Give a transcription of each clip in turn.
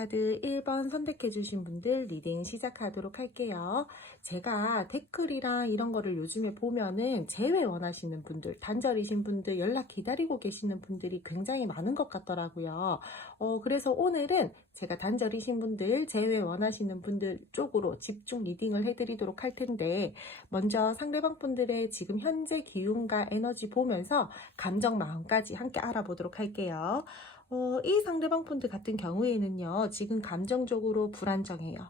카드 1번 선택해 주신 분들 리딩 시작하도록 할게요. 제가 댓글이랑 이런 거를 요즘에 보면은 재회 원하시는 분들, 단절이신 분들, 연락 기다리고 계시는 분들이 굉장히 많은 것 같더라고요. 그래서 오늘은 제가 단절이신 분들, 재회 원하시는 분들 쪽으로 집중 리딩을 해드리도록 할 텐데, 먼저 상대방 분들의 지금 현재 기운과 에너지 보면서 감정 마음까지 함께 알아보도록 할게요. 이 상대방 분들 같은 경우에는요, 지금 감정적으로 불안정해요.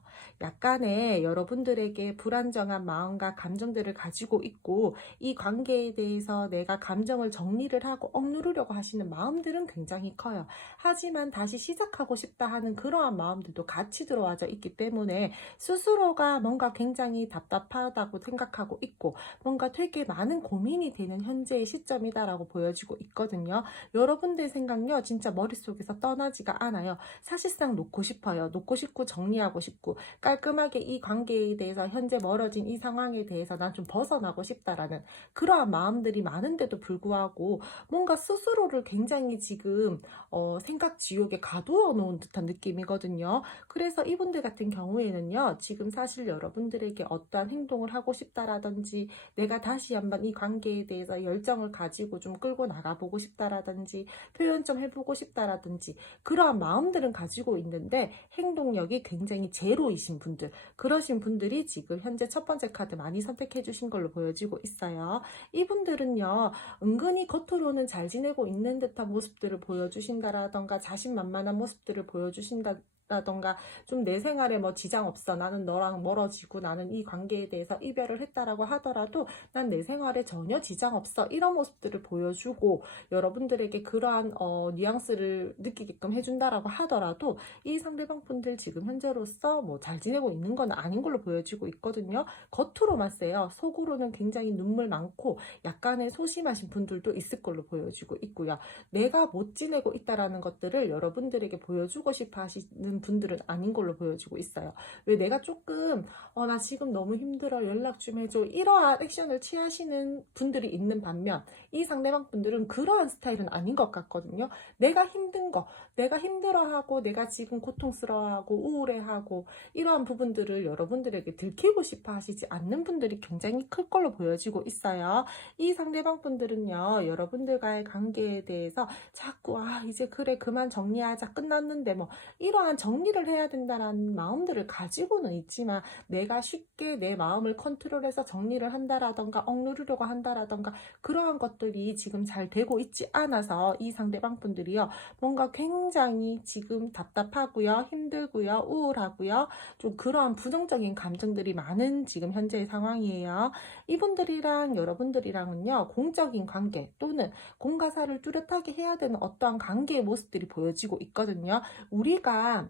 약간의 여러분들에게 불안정한 마음과 감정들을 가지고 있고, 이 관계에 대해서 내가 감정을 정리를 하고 억누르려고 하시는 마음들은 굉장히 커요. 하지만 다시 시작하고 싶다 하는 그러한 마음들도 같이 들어와져 있기 때문에 스스로가 뭔가 굉장히 답답하다고 생각하고 있고, 뭔가 되게 많은 고민이 되는 현재의 시점이다라고 보여지고 있거든요. 여러분들 생각요, 진짜 머릿속에서 떠나지가 않아요. 사실상 놓고 싶어요. 놓고 싶고 정리하고 싶고 깔끔하게 이 관계에 대해서 현재 멀어진 이 상황에 대해서 난 좀 벗어나고 싶다라는 그러한 마음들이 많은데도 불구하고 뭔가 스스로를 굉장히 지금 생각 지옥에 가두어 놓은 듯한 느낌이거든요. 그래서 이분들 같은 경우에는요, 지금 사실 여러분들에게 어떠한 행동을 하고 싶다라든지 내가 다시 한번 이 관계에 대해서 열정을 가지고 좀 끌고 나가보고 싶다라든지 표현 좀 해보고 싶다라든지 그러한 마음들은 가지고 있는데 행동력이 굉장히 제로이신 분들, 그러신 분들이 지금 현재 첫 번째 카드 많이 선택해 주신 걸로 보여지고 있어요. 이분들은요, 은근히 겉으로는 잘 지내고 있는 듯한 모습들을 보여주신다라던가 자신만만한 모습들을 보여주신다라던가 좀 내 생활에 뭐 지장 없어, 나는 너랑 멀어지고 나는 이 관계에 대해서 이별을 했다라고 하더라도 난 내 생활에 전혀 지장 없어, 이런 모습들을 보여주고 여러분들에게 그러한 뉘앙스를 느끼게끔 해준다라고 하더라도 이 상대방 분들 지금 현재로서 뭐 잘 지내고 있는 건 아닌 걸로 보여지고 있거든요. 겉으로만 세요. 속으로는 굉장히 눈물 많고 약간의 소심하신 분들도 있을 걸로 보여지고 있고요. 내가 못 지내고 있다라는 것들을 여러분들에게 보여주고 싶어 하시는 분들은 아닌 걸로 보여지고 있어요. 왜 내가 조금 나 지금 너무 힘들어, 연락 좀 해줘, 이러한 액션을 취하시는 분들이 있는 반면 이 상대방 분들은 그러한 스타일은 아닌 것 같거든요. 내가 힘든 거, 내가 힘들어하고 내가 지금 고통스러워하고 우울해하고 이러한 부분들을 여러분들에게 들키고 싶어 하시지 않는 분들이 굉장히 클 걸로 보여지고 있어요. 이 상대방 분들은요, 여러분들과의 관계에 대해서 자꾸 이제 그래 그만 정리하자, 끝났는데 뭐 이러한 정리를 해야 된다라는 마음들을 가지고는 있지만 내가 쉽게 내 마음을 컨트롤해서 정리를 한다라던가 억누르려고 한다라던가 그러한 것들이 지금 잘 되고 있지 않아서 이 상대방 분들이요, 뭔가 굉장히 지금 답답하고요, 힘들고요, 우울하고요, 좀 그러한 부정적인 감정들이 많은 지금 현재의 상황이에요. 이분들이랑 여러분들이랑은요, 공적인 관계 또는 공과사를 뚜렷하게 해야 되는 어떠한 관계의 모습들이 보여지고 있거든요. 우리가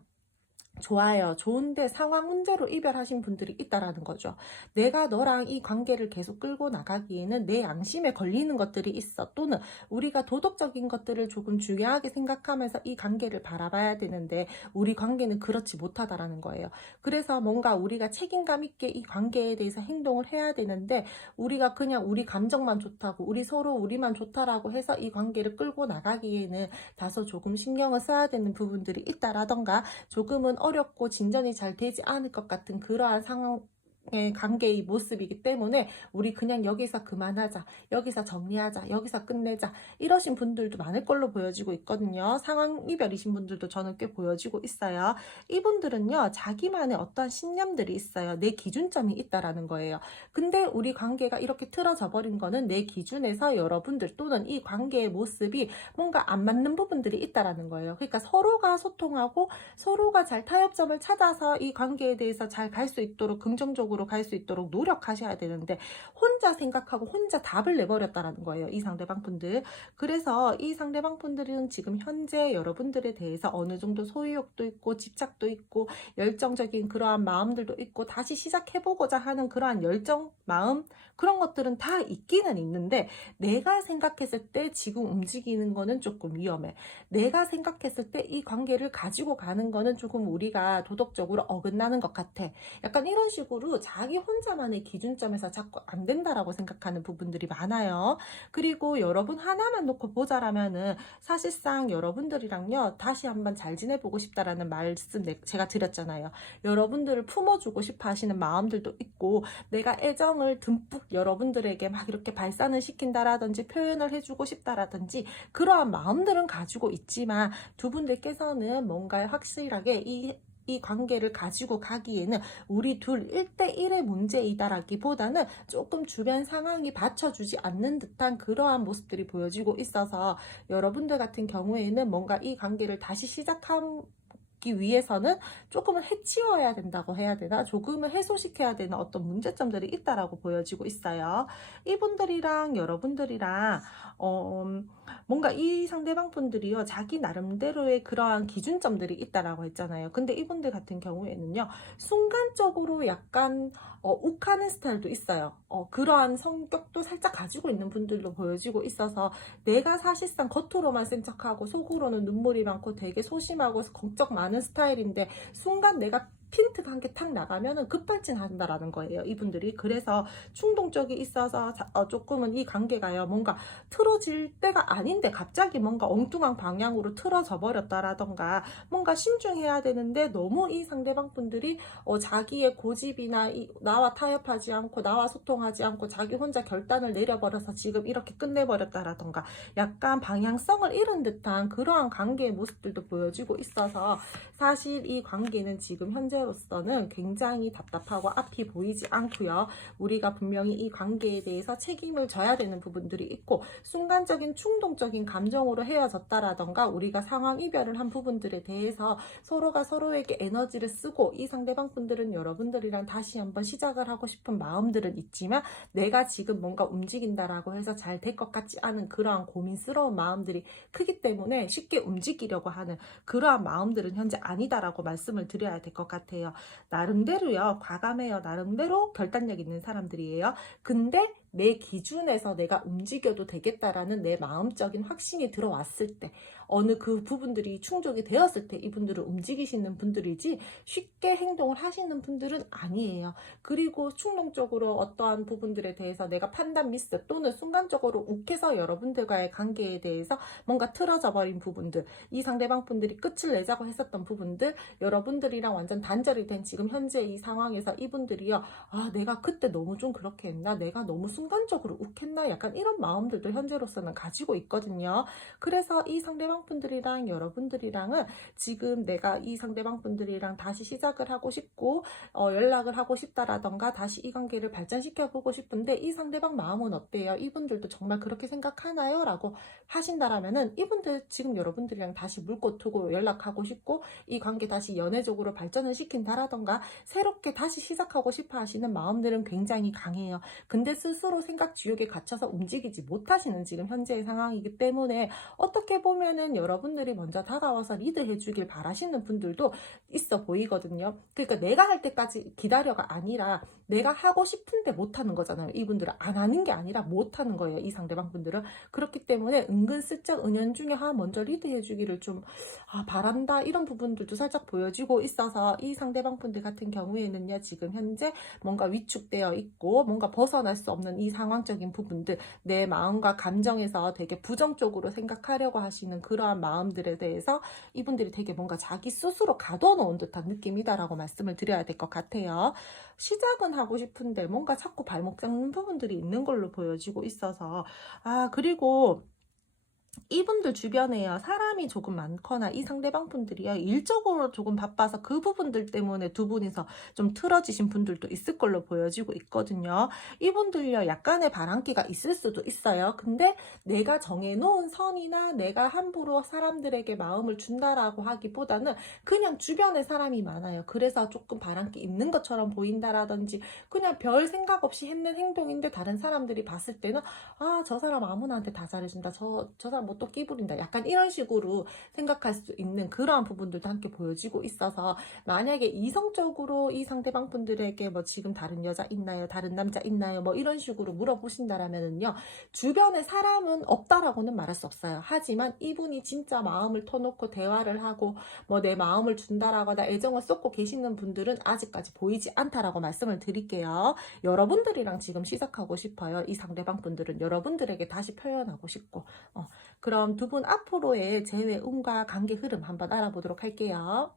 좋아요. 좋은데 상황 문제로 이별하신 분들이 있다라는 거죠. 내가 너랑 이 관계를 계속 끌고 나가기에는 내 양심에 걸리는 것들이 있어. 또는 우리가 도덕적인 것들을 조금 중요하게 생각하면서 이 관계를 바라봐야 되는데 우리 관계는 그렇지 못하다라는 거예요. 그래서 뭔가 우리가 책임감 있게 이 관계에 대해서 행동을 해야 되는데 우리가 그냥 우리 감정만 좋다고, 우리 서로 우리만 좋다라고 해서 이 관계를 끌고 나가기에는 다소 조금 신경을 써야 되는 부분들이 있다라던가 조금은 어렵고 진전이 잘 되지 않을 것 같은 그러한 상황의 관계의 모습이기 때문에 우리 그냥 여기서 그만하자, 여기서 정리하자, 여기서 끝내자, 이러신 분들도 많을 걸로 보여지고 있거든요. 상황 이별이신 분들도 저는 꽤 보여지고 있어요. 이분들은요, 자기만의 어떠한 신념들이 있어요. 내 기준점이 있다라는 거예요. 근데 우리 관계가 이렇게 틀어져 버린 거는 내 기준에서 여러분들 또는 이 관계의 모습이 뭔가 안 맞는 부분들이 있다라는 거예요. 그러니까 서로가 소통하고 서로가 잘 타협점을 찾아서 이 관계에 대해서 잘 갈 수 있도록, 긍정적으로 갈 수 있도록 노력하셔야 되는데 혼자 생각하고 혼자 답을 내버렸다라는 거예요, 이 상대방 분들. 그래서 이 상대방 분들은 지금 현재 여러분들에 대해서 어느 정도 소유욕도 있고 집착도 있고 열정적인 그러한 마음들도 있고 다시 시작해보고자 하는 그러한 열정, 마음, 그런 것들은 다 있기는 있는데 내가 생각했을 때 지금 움직이는 거는 조금 위험해. 내가 생각했을 때 이 관계를 가지고 가는 거는 조금 우리가 도덕적으로 어긋나는 것 같아. 약간 이런 식으로 자기 혼자만의 기준점에서 자꾸 안 된다라고 생각하는 부분들이 많아요. 그리고 여러분 하나만 놓고 보자라면은 사실상 여러분들이랑요, 다시 한번 잘 지내보고 싶다라는 말씀 제가 드렸잖아요. 여러분들을 품어주고 싶어 하시는 마음들도 있고, 내가 애정을 듬뿍 여러분들에게 막 이렇게 발산을 시킨다라든지 표현을 해주고 싶다라든지 그러한 마음들은 가지고 있지만, 두 분들께서는 뭔가 확실하게 이 관계를 가지고 가기에는 우리 둘 1대1의 문제이다라기보다는 조금 주변 상황이 받쳐주지 않는 듯한 그러한 모습들이 보여지고 있어서, 여러분들 같은 경우에는 뭔가 이 관계를 다시 시작하기 위해서는 조금은 해치워야 된다고 해야 되나, 조금은 해소시켜야 되는 어떤 문제점들이 있다라고 보여지고 있어요. 이분들이랑 여러분들이랑 뭔가 이 상대방 분들이요, 자기 나름대로의 그러한 기준점들이 있다라고 했잖아요. 근데 이분들 같은 경우에는요, 순간적으로 약간 욱하는 스타일도 있어요. 그러한 성격도 살짝 가지고 있는 분들도 보여지고 있어서, 내가 사실상 겉으로만 센 척하고 속으로는 눈물이 많고 되게 소심하고 걱정 많은 스타일인데, 순간 내가 핀트가 한 개 탁 나가면은 급발진한다라는 거예요, 이분들이. 그래서 충동적이 있어서 조금은 이 관계가요, 뭔가 틀어질 때가 아닌데 갑자기 뭔가 엉뚱한 방향으로 틀어져 버렸다라던가, 뭔가 신중해야 되는데 너무 이 상대방 분들이 자기의 고집이나 나와 타협하지 않고 나와 소통하지 않고 자기 혼자 결단을 내려버려서 지금 이렇게 끝내버렸다라던가, 약간 방향성을 잃은 듯한 그러한 관계의 모습들도 보여지고 있어서, 사실 이 관계는 지금 현재로서는 굉장히 답답하고 앞이 보이지 않고요. 우리가 분명히 이 관계에 대해서 책임을 져야 되는 부분들이 있고, 순간적인 충동적인 감정으로 헤어졌다라던가 우리가 상황 이별을 한 부분들에 대해서 서로가 서로에게 에너지를 쓰고, 이 상대방 분들은 여러분들이랑 다시 한번 시작을 하고 싶은 마음들은 있지만, 내가 지금 뭔가 움직인다라고 해서 잘 될 것 같지 않은 그러한 고민스러운 마음들이 크기 때문에 쉽게 움직이려고 하는 그러한 마음들은 현재 아니다라고 말씀을 드려야 될 것 같아요. 나름대로요, 과감해요. 나름대로 결단력 있는 사람들이에요. 근데 내 기준에서 내가 움직여도 되겠다라는 내 마음적인 확신이 들어왔을 때, 어느 그 부분들이 충족이 되었을 때 이분들을 움직이시는 분들이지, 쉽게 행동을 하시는 분들은 아니에요. 그리고 충동적으로 어떠한 부분들에 대해서 내가 판단 미스 또는 순간적으로 욱해서 여러분들과의 관계에 대해서 뭔가 틀어져 버린 부분들, 이 상대방 분들이 끝을 내자고 했었던 부분들, 여러분들이랑 완전 단절이 된 지금 현재 이 상황에서 이분들이요, 내가 그때 너무 좀 그렇게 했나, 내가 너무 순간적으로 욱했나, 약간 이런 마음들도 현재로서는 가지고 있거든요. 그래서 이 상대방 분들이랑 여러분들이랑은 지금 내가 이 상대방 분들이랑 다시 시작을 하고 싶고 연락을 하고 싶다라던가 다시 이 관계를 발전시켜 보고 싶은데, 이 상대방 마음은 어때요? 이분들도 정말 그렇게 생각하나요? 라고 하신다라면은, 이분들 지금 여러분들이랑 다시 물고 두고 연락하고 싶고 이 관계 다시 연애적으로 발전을 시킨다라던가 새롭게 다시 시작하고 싶어 하시는 마음들은 굉장히 강해요. 근데 스스로 생각 지옥에 갇혀서 움직이지 못하시는 지금 현재의 상황이기 때문에, 어떻게 보면은 여러분들이 먼저 다가와서 리드해 주길 바라시는 분들도 있어 보이거든요. 그러니까 내가 할 때까지 기다려가 아니라 내가 하고 싶은데 못하는 거잖아요. 이분들은 안 하는 게 아니라 못하는 거예요, 이 상대방 분들은. 그렇기 때문에 은근슬쩍 은연중에 먼저 리드해 주기를 좀 바란다, 이런 부분들도 살짝 보여지고 있어서, 이 상대방 분들 같은 경우에는요, 지금 현재 뭔가 위축되어 있고 뭔가 벗어날 수 없는 이 상황적인 부분들, 내 마음과 감정에서 되게 부정적으로 생각하려고 하시는 그러한 마음들에 대해서 이분들이 되게 뭔가 자기 스스로 가둬놓은 듯한 느낌이다라고 말씀을 드려야 될 것 같아요. 시작은 하고 싶은데 뭔가 자꾸 발목 잡는 부분들이 있는 걸로 보여지고 있어서, 그리고 이분들 주변에요, 사람이 조금 많거나 이 상대방 분들이요, 일적으로 조금 바빠서 그 부분들 때문에 두 분이서 좀 틀어지신 분들도 있을 걸로 보여지고 있거든요. 이분들요, 약간의 바람기가 있을 수도 있어요. 근데 내가 정해놓은 선이나 내가 함부로 사람들에게 마음을 준다라고 하기보다는 그냥 주변에 사람이 많아요. 그래서 조금 바람기 있는 것처럼 보인다라든지, 그냥 별 생각 없이 했는 행동인데 다른 사람들이 봤을 때는 저 사람 아무나한테 다 잘해준다, 저 사람 사람 뭐 또 끼부린다. 약간 이런 식으로 생각할 수 있는 그러한 부분들도 함께 보여지고 있어서 만약에 이성적으로 이 상대방 분들에게 뭐 지금 다른 여자 있나요? 다른 남자 있나요? 뭐 이런 식으로 물어보신다라면은요. 주변에 사람은 없다라고는 말할 수 없어요. 하지만 이분이 진짜 마음을 터놓고 대화를 하고 뭐 내 마음을 준다라거나 애정을 쏟고 계시는 분들은 아직까지 보이지 않다라고 말씀을 드릴게요. 여러분들이랑 지금 시작하고 싶어요. 이 상대방 분들은 여러분들에게 다시 표현하고 싶고 그럼 두 분 앞으로의 재회 운과 관계 흐름 한번 알아보도록 할게요.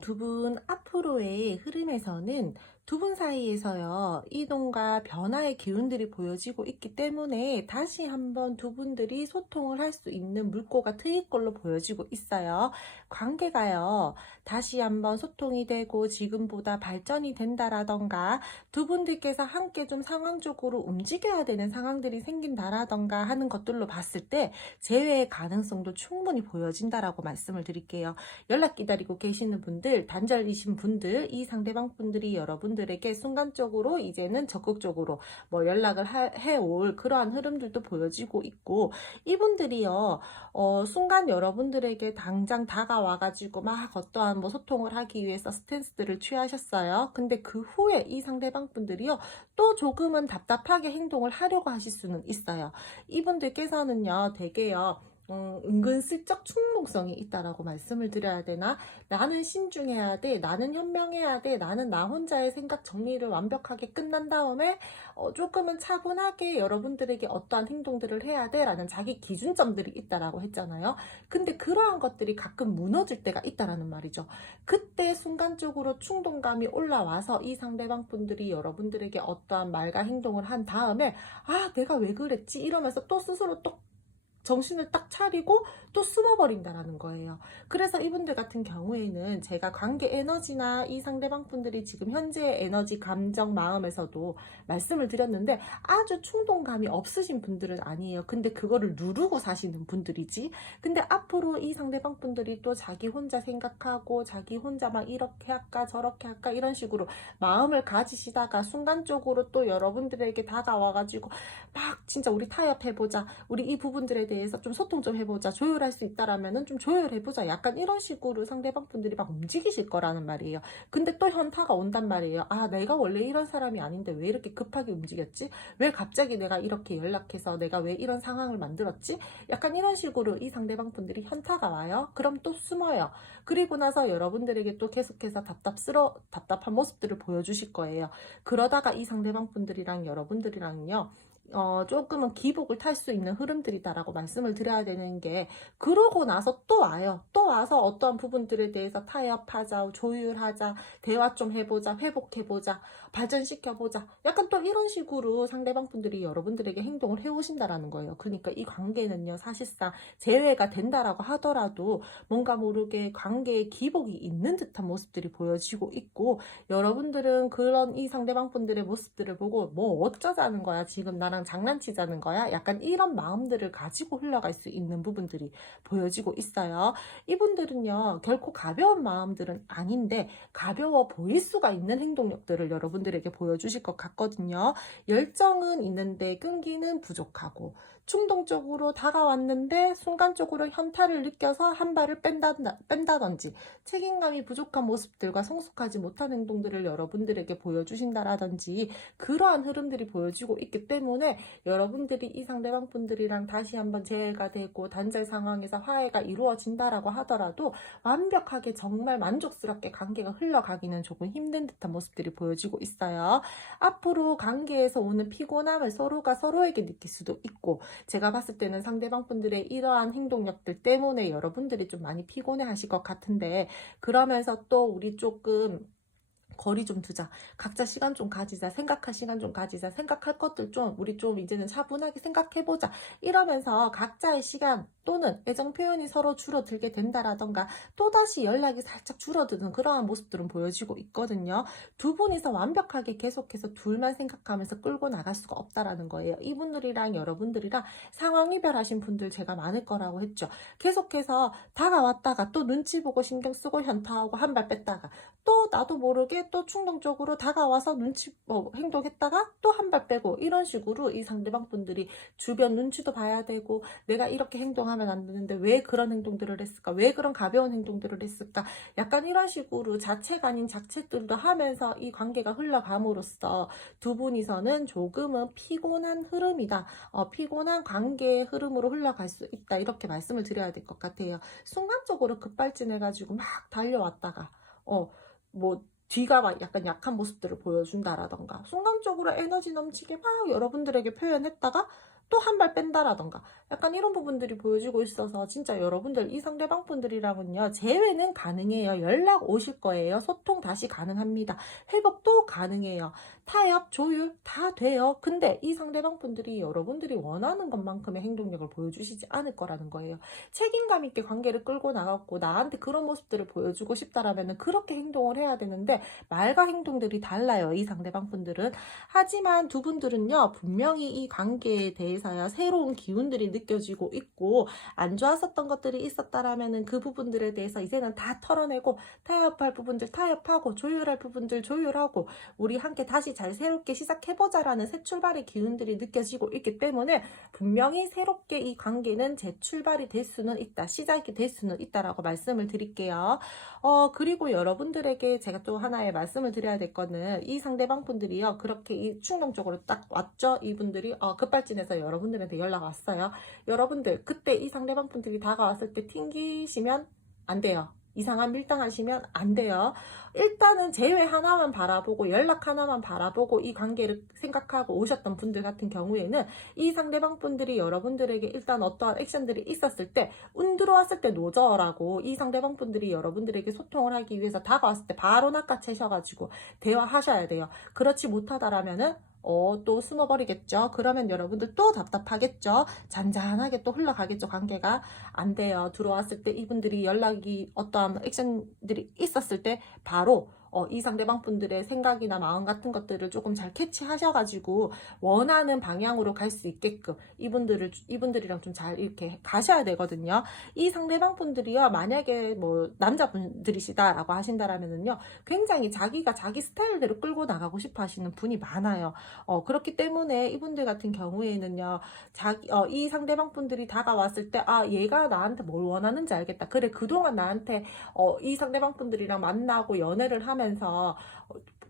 두 분 앞으로의 흐름에서는 두 분 사이에서요, 이동과 변화의 기운들이 보여지고 있기 때문에 다시 한번 두 분들이 소통을 할 수 있는 물꼬가 트일 걸로 보여지고 있어요. 관계가요, 다시 한번 소통이 되고 지금보다 발전이 된다라던가 두 분들께서 함께 좀 상황적으로 움직여야 되는 상황들이 생긴다라던가 하는 것들로 봤을 때 재회의 가능성도 충분히 보여진다라고 말씀을 드릴게요. 연락 기다리고 계시는 분들, 단절이신 분들, 이 상대방 분들이 여러분들에게 순간적으로 이제는 적극적으로 뭐 연락을 해올 그러한 흐름들도 보여지고 있고, 이분들이요, 순간 여러분들에게 당장 다가와가지고 막 어떠한 뭐 소통을 하기 위해서 스탠스들을 취하셨어요. 근데 그 후에 이 상대방 분들이요, 또 조금은 답답하게 행동을 하려고 하실 수는 있어요. 이분들께서는요, 되게요, 은근슬쩍 충동성이 있다라고 말씀을 드려야 되나? 나는 신중해야 돼. 나는 현명해야 돼. 나는 나 혼자의 생각 정리를 완벽하게 끝난 다음에 조금은 차분하게 여러분들에게 어떠한 행동들을 해야 돼 라는 자기 기준점들이 있다라고 했잖아요. 근데 그러한 것들이 가끔 무너질 때가 있다라는 말이죠. 그때 순간적으로 충동감이 올라와서 이 상대방 분들이 여러분들에게 어떠한 말과 행동을 한 다음에 아, 내가 왜 그랬지? 이러면서 또 스스로 또 정신을 딱 차리고 또 숨어버린다라는 거예요. 그래서 이분들 같은 경우에는 제가 관계 에너지나 이 상대방 분들이 지금 현재의 에너지, 감정, 마음에서도 말씀을 드렸는데 아주 충동감이 없으신 분들은 아니에요. 근데 그거를 누르고 사시는 분들이지. 근데 앞으로 이 상대방 분들이 또 자기 혼자 생각하고 자기 혼자 막 이렇게 할까 저렇게 할까 이런 식으로 마음을 가지시다가 순간적으로 또 여러분들에게 다가와가지고 막 진짜 우리 타협해보자. 우리 이 부분들에 대해서 좀 소통 좀 해보자. 조율할 수 있다라면은 좀 조율해보자. 약간 이런 식으로 상대방 분들이 막 움직이실 거라는 말이에요. 근데 또 현타가 온단 말이에요. 아, 내가 원래 이런 사람이 아닌데 왜 이렇게 급하게 움직였지? 왜 갑자기 내가 이렇게 연락해서 내가 왜 이런 상황을 만들었지? 약간 이런 식으로 이 상대방 분들이 현타가 와요. 그럼 또 숨어요. 그리고 나서 여러분들에게 또 계속해서 답답한 모습들을 보여주실 거예요. 그러다가 이 상대방 분들이랑 여러분들이랑요, 조금은 기복을 탈 수 있는 흐름들이다라고 말씀을 드려야 되는 게, 그러고 나서 또 와요. 또 와서 어떠한 부분들에 대해서 타협하자, 조율하자, 대화 좀 해보자, 회복해보자, 발전시켜보자. 약간 또 이런 식으로 상대방 분들이 여러분들에게 행동을 해오신다라는 거예요. 그러니까 이 관계는요, 사실상 재회가 된다라고 하더라도 뭔가 모르게 관계에 기복이 있는 듯한 모습들이 보여지고 있고, 여러분들은 그런 이 상대방 분들의 모습들을 보고 뭐 어쩌자는 거야, 지금 나랑 장난치자는 거야, 약간 이런 마음들을 가지고 흘러갈 수 있는 부분들이 보여지고 있어요. 이분들은요, 결코 가벼운 마음들은 아닌데 가벼워 보일 수가 있는 행동력들을 여러분들에게 보여주실 것 같거든요. 열정은 있는데 끈기는 부족하고, 충동적으로 다가왔는데 순간적으로 현타를 느껴서 한 발을 뺀다든지 책임감이 부족한 모습들과 성숙하지 못한 행동들을 여러분들에게 보여주신다라든지 그러한 흐름들이 보여지고 있기 때문에 여러분들이 이 상대방 분들이랑 다시 한번 재회가 되고 단절 상황에서 화해가 이루어진다라고 하더라도 완벽하게 정말 만족스럽게 관계가 흘러가기는 조금 힘든 듯한 모습들이 보여지고 있어요. 앞으로 관계에서 오는 피곤함을 서로가 서로에게 느낄 수도 있고, 제가 봤을 때는 상대방 분들의 이러한 행동력들 때문에 여러분들이 좀 많이 피곤해 하실 것 같은데, 그러면서 또 우리 조금 거리 좀 두자. 각자 시간 좀 가지자. 생각할 시간 좀 가지자. 생각할 것들 좀 우리 좀 이제는 차분하게 생각해보자. 이러면서 각자의 시간, 또는 애정 표현이 서로 줄어들게 된다라던가 또다시 연락이 살짝 줄어드는 그러한 모습들은 보여지고 있거든요. 두 분이서 완벽하게 계속해서 둘만 생각하면서 끌고 나갈 수가 없다라는 거예요. 이분들이랑 여러분들이랑 상황 이별하신 분들 제가 많을 거라고 했죠. 계속해서 다가왔다가 또 눈치 보고 신경 쓰고 현타하고 한 발 뺐다가 또 나도 모르게 또 충동적으로 다가와서 행동했다가 또 한 발 빼고 이런 식으로 이 상대방 분들이 주변 눈치도 봐야 되고 내가 이렇게 행동하면 안 되는데 왜 그런 행동들을 했을까? 왜 그런 가벼운 행동들을 했을까? 약간 이런 식으로 자체가 아닌 자책들도 하면서 이 관계가 흘러감으로써 두 분이서는 조금은 피곤한 흐름이다. 피곤한 관계의 흐름으로 흘러갈 수 있다. 이렇게 말씀을 드려야 될 것 같아요. 순간적으로 급발진해가지고 막 달려왔다가 뒤가 막 약간 약한 모습들을 보여준다라던가 순간적으로 에너지 넘치게 막 여러분들에게 표현했다가 또 한 발 뺀다라던가 약간 이런 부분들이 보여지고 있어서 진짜 여러분들 이 상대방 분들이랑은요 재회는 가능해요. 연락 오실 거예요. 소통 다시 가능합니다. 회복도 가능해요. 타협, 조율 다 돼요. 근데 이 상대방 분들이 여러분들이 원하는 것만큼의 행동력을 보여주시지 않을 거라는 거예요. 책임감 있게 관계를 끌고 나갔고 나한테 그런 모습들을 보여주고 싶다라면 그렇게 행동을 해야 되는데 말과 행동들이 달라요. 이 상대방 분들은. 하지만 두 분들은요 분명히 이 관계에 대해서요 새로운 기운들이 느껴지고 있고 안 좋았었던 것들이 있었다라면은 그 부분들에 대해서 이제는 다 털어내고 타협할 부분들 타협하고 조율할 부분들 조율하고 우리 함께 다시 잘 새롭게 시작해보자라는 새 출발의 기운들이 느껴지고 있기 때문에 분명히 새롭게 이 관계는 재출발이 될 수는 있다. 시작이 될 수는 있다라고 말씀을 드릴게요. 그리고 여러분들에게 제가 또 하나의 말씀을 드려야 될 거는 이 상대방 분들이요. 그렇게 이 충동적으로 딱 왔죠. 이분들이 급발진해서 여러분들한테 연락 왔어요. 여러분들 그때 이 상대방 분들이 다가왔을 때 튕기시면 안 돼요. 이상한 밀당하시면 안 돼요. 일단은 제외 하나만 바라보고 연락 하나만 바라보고 이 관계를 생각하고 오셨던 분들 같은 경우에는 이 상대방 분들이 여러분들에게 일단 어떠한 액션들이 있었을 때 운 들어왔을 때 노저라고 이 상대방 분들이 여러분들에게 소통을 하기 위해서 다가왔을 때 바로 낚아채셔가지고 대화하셔야 돼요. 그렇지 못하다라면은 또 숨어버리겠죠. 그러면 여러분들 또 답답하겠죠. 잔잔하게 또 흘러가겠죠. 관계가 안 돼요. 들어왔을 때 이분들이 연락이 어떠한 액션들이 있었을 때 바로 이 상대방 분들의 생각이나 마음 같은 것들을 조금 잘 캐치하셔가지고 원하는 방향으로 갈 수 있게끔 이분들이랑 좀 잘 이렇게 가셔야 되거든요. 이 상대방 분들이요 만약에 남자분들이시다라고 하신다라면은요 굉장히 자기가 자기 스타일대로 끌고 나가고 싶어 하시는 분이 많아요. 그렇기 때문에 이분들 같은 경우에는요 이 상대방 분들이 다가왔을 때 얘가 나한테 뭘 원하는지 알겠다. 그래 그동안 나한테 이 상대방 분들이랑 만나고 연애를 하면서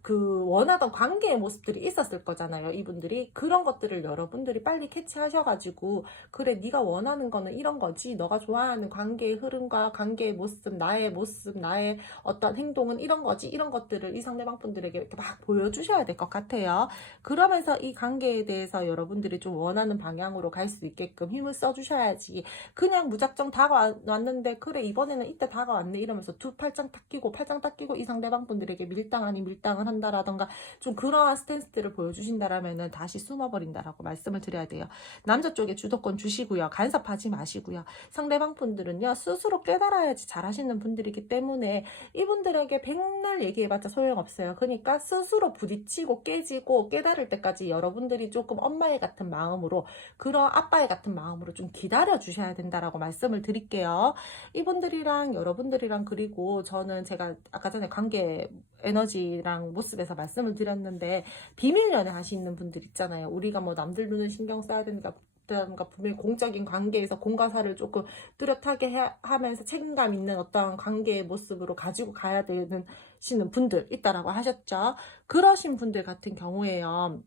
그 원하던 관계의 모습들이 있었을 거잖아요. 이분들이 그런 것들을 여러분들이 빨리 캐치하셔가지고 그래 네가 원하는 거는 이런 거지. 너가 좋아하는 관계의 흐름과 관계의 모습 나의 어떤 행동은 이런 거지. 이런 것들을 이 상대방 분들에게 이렇게 막 보여주셔야 될 것 같아요. 그러면서 이 관계에 대해서 여러분들이 좀 원하는 방향으로 갈 수 있게끔 힘을 써주셔야지. 그냥 무작정 다가왔는데 그래 이번에는 이때 다가왔네 이러면서 두 팔짱 딱 끼고 이 상대방 분들에게 밀당 아닌 밀당을 한다라던가 좀 그러한 스탠스들을 보여주신다라면은 다시 숨어버린다라고 말씀을 드려야 돼요. 남자 쪽에 주도권 주시고요. 간섭하지 마시고요. 상대방 분들은요 스스로 깨달아야지 잘하시는 분들이기 때문에 이분들에게 백날 얘기해봤자 소용없어요. 그러니까 스스로 부딪히고 깨지고 깨달을 때까지 여러분들이 조금 엄마의 같은 마음으로 그런 아빠의 같은 마음으로 좀 기다려 주셔야 된다라고 말씀을 드릴게요. 이분들이랑 여러분들이랑 그리고 저는 제가 아까 전에 관계 에너지랑 모습에서 말씀을 드렸는데 비밀 연애 하시는 분들 있잖아요. 우리가 남들 눈을 신경 써야 되니까 분명히 공적인 관계에서 공과사를 조금 뚜렷하게 하면서 책임감 있는 어떤 관계의 모습으로 가지고 가야 되는 분들 있다라고 하셨죠. 그러신 분들 같은 경우에요.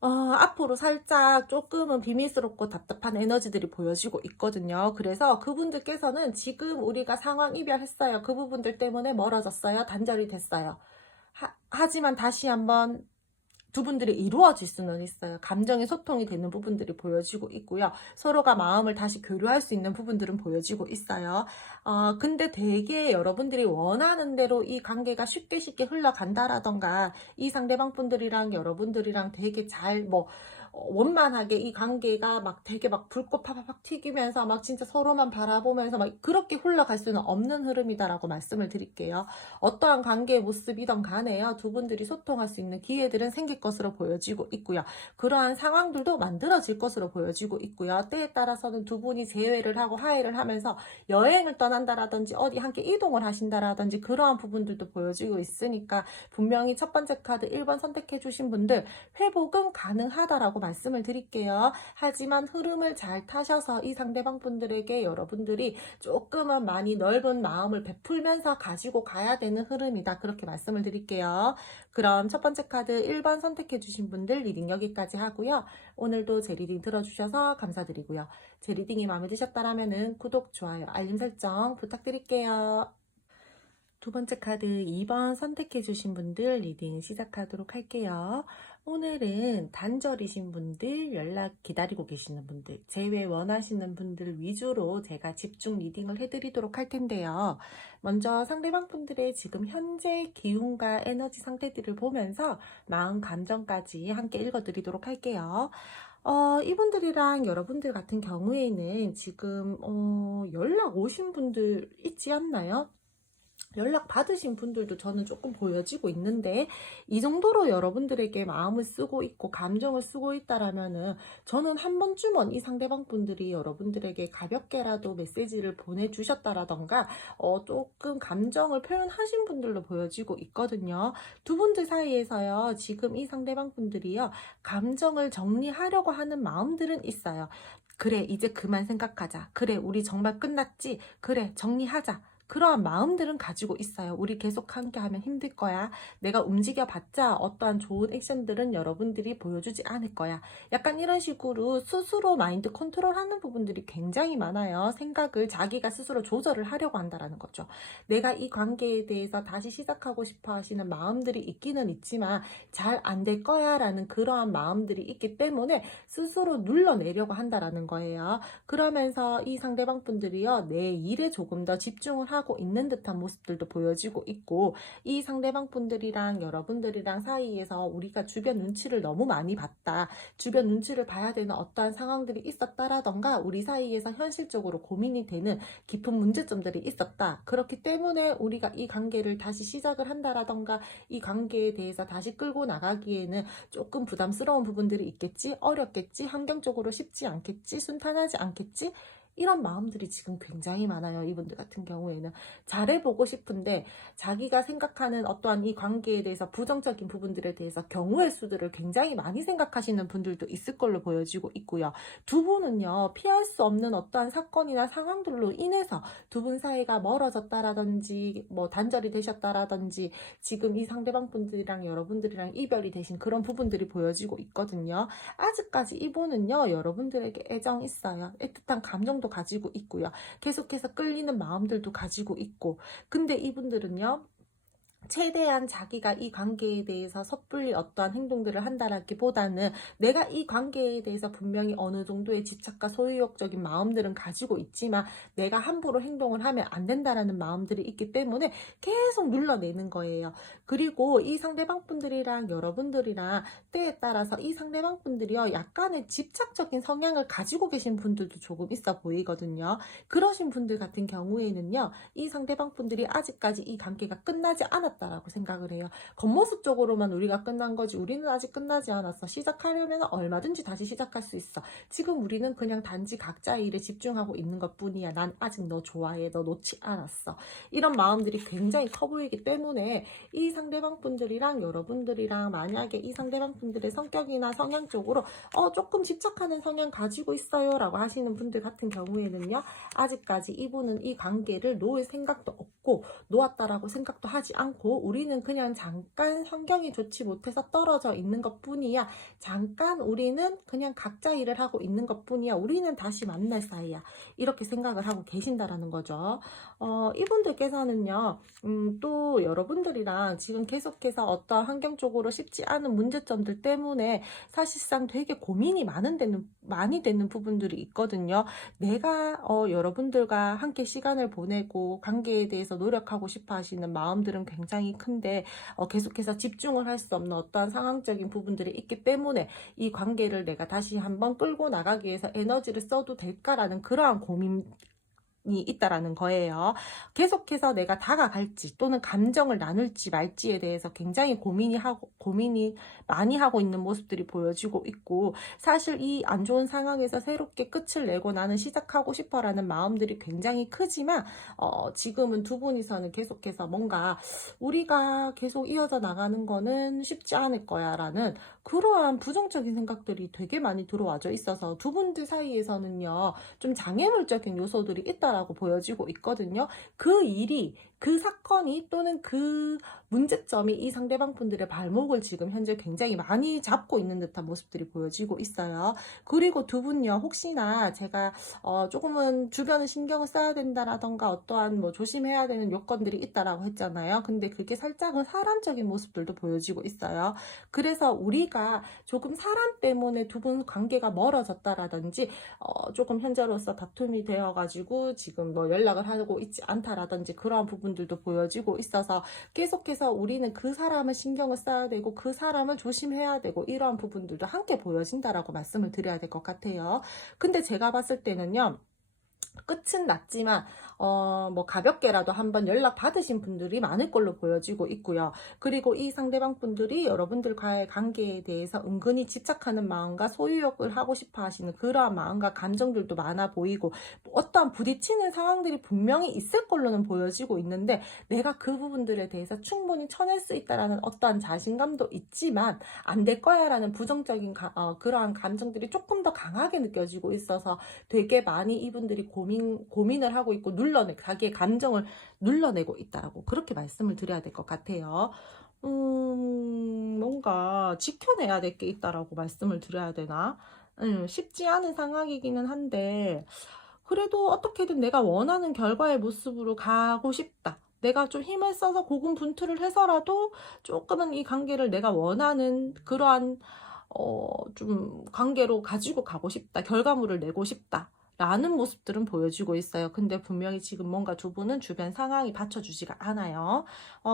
앞으로 살짝 조금은 비밀스럽고 답답한 에너지들이 보여지고 있거든요. 그래서 그분들께서는 지금 우리가 상황 이별했어요. 그 부분들 때문에 멀어졌어요. 단절이 됐어요. 하지만 다시 한번 두 분들이 이루어질 수는 있어요. 감정의 소통이 되는 부분들이 보여지고 있고요. 서로가 마음을 다시 교류할 수 있는 부분들은 보여지고 있어요. 근데 되게 여러분들이 원하는 대로 이 관계가 쉽게 흘러간다라던가 이 상대방 분들이랑 여러분들이랑 되게 잘 원만하게 이 관계가 막 되게 막 불꽃 팍팍 튀기면서 막 진짜 서로만 바라보면서 막 그렇게 흘러갈 수는 없는 흐름이다라고 말씀을 드릴게요. 어떠한 관계의 모습이든 간에요. 두 분들이 소통할 수 있는 기회들은 생길 것으로 보여지고 있고요. 그러한 상황들도 만들어질 것으로 보여지고 있고요. 때에 따라서는 두 분이 재회를 하고 화해를 하면서 여행을 떠난다라든지 어디 함께 이동을 하신다라든지 그러한 부분들도 보여지고 있으니까 분명히 첫 번째 카드 1번 선택해 주신 분들 회복은 가능하다라고 말씀을 드릴게요. 하지만 흐름을 잘 타셔서 이 상대방 분들에게 여러분들이 조금은 많이 넓은 마음을 베풀면서 가지고 가야 되는 흐름이다. 그렇게 말씀을 드릴게요. 그럼 첫 번째 카드 1번 선택해 주신 분들 리딩 여기까지 하고요. 오늘도 제 리딩 들어주셔서 감사드리고요. 제 리딩이 마음에 드셨다면 구독, 좋아요, 알림 설정 부탁드릴게요. 두 번째 카드 2번 선택해 주신 분들 리딩 시작하도록 할게요. 오늘은 단절이신 분들, 연락 기다리고 계시는 분들, 재회 원하시는 분들 위주로 제가 집중 리딩을 해드리도록 할 텐데요. 먼저 상대방 분들의 지금 현재 기운과 에너지 상태들을 보면서 마음, 감정까지 함께 읽어드리도록 할게요. 이분들이랑 여러분들 같은 경우에는 지금 연락 오신 분들 있지 않나요? 연락 받으신 분들도 저는 조금 보여지고 있는데 이 정도로 여러분들에게 마음을 쓰고 있고 감정을 쓰고 있다라면은 저는 한 번쯤은 이 상대방 분들이 여러분들에게 가볍게라도 메시지를 보내주셨다라던가 조금 감정을 표현하신 분들로 보여지고 있거든요. 두 분들 사이에서요 지금 이 상대방 분들이요 감정을 정리하려고 하는 마음들은 있어요. 그래 이제 그만 생각하자. 그래 우리 정말 끝났지. 그래 정리하자. 그러한 마음들은 가지고 있어요. 우리 계속 함께 하면 힘들 거야. 내가 움직여봤자 어떠한 좋은 액션들은 여러분들이 보여주지 않을 거야. 약간 이런 식으로 스스로 마인드 컨트롤하는 부분들이 굉장히 많아요. 생각을 자기가 스스로 조절을 하려고 한다는 거죠. 내가 이 관계에 대해서 다시 시작하고 싶어 하시는 마음들이 있기는 있지만 잘 안 될 거야 라는 그러한 마음들이 있기 때문에 스스로 눌러내려고 한다는 거예요. 그러면서 이 상대방 분들이요. 내 일에 조금 더 집중을 하고 있는 듯한 모습들도 보여지고 있고 이 상대방 분들이랑 여러분들이랑 사이에서 우리가 주변 눈치를 너무 많이 봤다. 주변 눈치를 봐야 되는 어떠한 상황들이 있었다라던가 우리 사이에서 현실적으로 고민이 되는 깊은 문제점들이 있었다. 그렇기 때문에 우리가 이 관계를 다시 시작을 한다라던가 이 관계에 대해서 다시 끌고 나가기에는 조금 부담스러운 부분들이 있겠지, 어렵겠지, 환경적으로 쉽지 않겠지, 순탄하지 않겠지. 이런 마음들이 지금 굉장히 많아요. 이분들 같은 경우에는 잘해보고 싶은데 자기가 생각하는 어떠한 이 관계에 대해서 부정적인 부분들에 대해서 경우의 수들을 굉장히 많이 생각하시는 분들도 있을 걸로 보여지고 있고요. 두 분은요 피할 수 없는 어떠한 사건이나 상황들로 인해서 두 분 사이가 멀어졌다라든지 뭐 단절이 되셨다라든지 지금 이 상대방 분들이랑 여러분들이랑 이별이 되신 그런 부분들이 보여지고 있거든요. 아직까지 이분은요 여러분들에게 애정 있어요. 애틋한 감정도 가지고 있고요. 계속해서 끌리는 마음들도 가지고 있고 근데 이분들은요 최대한 자기가 이 관계에 대해서 섣불리 어떠한 행동들을 한다라기보다는 내가 이 관계에 대해서 분명히 어느 정도의 집착과 소유욕적인 마음들은 가지고 있지만 내가 함부로 행동을 하면 안 된다라는 마음들이 있기 때문에 계속 눌러내는 거예요. 그리고 이 상대방 분들이랑 여러분들이랑 때에 따라서 이 상대방 분들이요 약간의 집착적인 성향을 가지고 계신 분들도 조금 있어 보이거든요. 그러신 분들 같은 경우에는요 이 상대방 분들이 아직까지 이 관계가 끝나지 않았다라고 생각을 해요. 겉모습적으로만 우리가 끝난 거지 우리는 아직 끝나지 않았어. 시작하려면 얼마든지 다시 시작할 수 있어. 지금 우리는 그냥 단지 각자의 일에 집중하고 있는 것 뿐이야. 난 아직 너 좋아해. 너 놓지 않았어. 이런 마음들이 굉장히 커 보이기 때문에 이 상대방 분들이랑 여러분들이랑 만약에 이 상대방 분들의 성격이나 성향 쪽으로 조금 집착하는 성향 가지고 있어요 라고 하시는 분들 같은 경우에는요 아직까지 이분은 이 관계를 놓을 생각도 없고 놓았다라고 생각도 하지 않고 우리는 그냥 잠깐 환경이 좋지 못해서 떨어져 있는 것 뿐이야. 잠깐 우리는 그냥 각자 일을 하고 있는 것 뿐이야. 우리는 다시 만날 사이야. 이렇게 생각을 하고 계신다라는 거죠. 이분들께서는요 또 여러분들이랑 지금 계속해서 어떤 환경적으로 쉽지 않은 문제점들 때문에 사실상 되게 고민이 많이 되는 부분들이 있거든요. 내가 여러분들과 함께 시간을 보내고 관계에 대해서 노력하고 싶어 하시는 마음들은 굉장히 굉장히 큰데 계속해서 집중을 할 수 없는 어떠한 상황적인 부분들이 있기 때문에 이 관계를 내가 다시 한번 끌고 나가기 위해서 에너지를 써도 될까라는 그러한 고민이 있다라는 거예요. 계속해서 내가 다가갈지 또는 감정을 나눌지 말지에 대해서 굉장히 고민이 많이 하고 있는 모습들이 보여지고 있고, 사실 이 안 좋은 상황에서 새롭게 끝을 내고 나는 시작하고 싶어라는 마음들이 굉장히 크지만 지금은 두 분이서는 계속해서 뭔가 우리가 계속 이어져 나가는 거는 쉽지 않을 거야 라는 그러한 부정적인 생각들이 되게 많이 들어와져 있어서 두 분들 사이에서는요, 좀 장애물적인 요소들이 있다라고 보여지고 있거든요. 그 일이, 그 사건이 또는 그 문제점이 이 상대방 분들의 발목을 지금 현재 굉장히 많이 잡고 있는 듯한 모습들이 보여지고 있어요. 그리고 두 분요, 혹시나 제가 조금은 주변에 신경을 써야 된다라던가 어떠한 뭐 조심해야 되는 요건들이 있다라고 했잖아요. 근데 그게 살짝은 사람적인 모습들도 보여지고 있어요. 그래서 우리가 조금 사람 때문에 두 분 관계가 멀어졌다라든지 조금 현재로서 다툼이 되어가지고 지금 뭐 연락을 하고 있지 않다라든지 그러한 부분들도 보여지고 있어서 계속해서 우리는 그 사람을 신경을 써야 되고 그 사람을 조심해야 되고 이러한 부분들도 함께 보여진다라고 말씀을 드려야 될 것 같아요. 근데 제가 봤을 때는요, 끝은 났지만 뭐 가볍게라도 한번 연락 받으신 분들이 많을 걸로 보여지고 있고요. 그리고 이 상대방 분들이 여러분들과의 관계에 대해서 은근히 집착하는 마음과 소유욕을 하고 싶어 하시는 그러한 마음과 감정들도 많아 보이고, 어떠한 부딪히는 상황들이 분명히 있을 걸로는 보여지고 있는데 내가 그 부분들에 대해서 충분히 쳐낼 수 있다라는 어떠한 자신감도 있지만 안 될 거야 라는 부정적인 그러한 감정들이 조금 더 강하게 느껴지고 있어서 되게 많이 이분들이 고민을 하고 있고 자기의 감정을 눌러내고 있다라고 그렇게 말씀을 드려야 될 것 같아요. 뭔가 지켜내야 될 게 있다라고 말씀을 드려야 되나? 쉽지 않은 상황이기는 한데 그래도 어떻게든 내가 원하는 결과의 모습으로 가고 싶다. 내가 좀 힘을 써서 고군분투를 해서라도 조금은 이 관계를 내가 원하는 그러한 좀 관계로 가지고 가고 싶다. 결과물을 내고 싶다. 라는 모습들은 보여지고 있어요. 근데 분명히 지금 뭔가 두 분은 주변 상황이 받쳐주지가 않아요.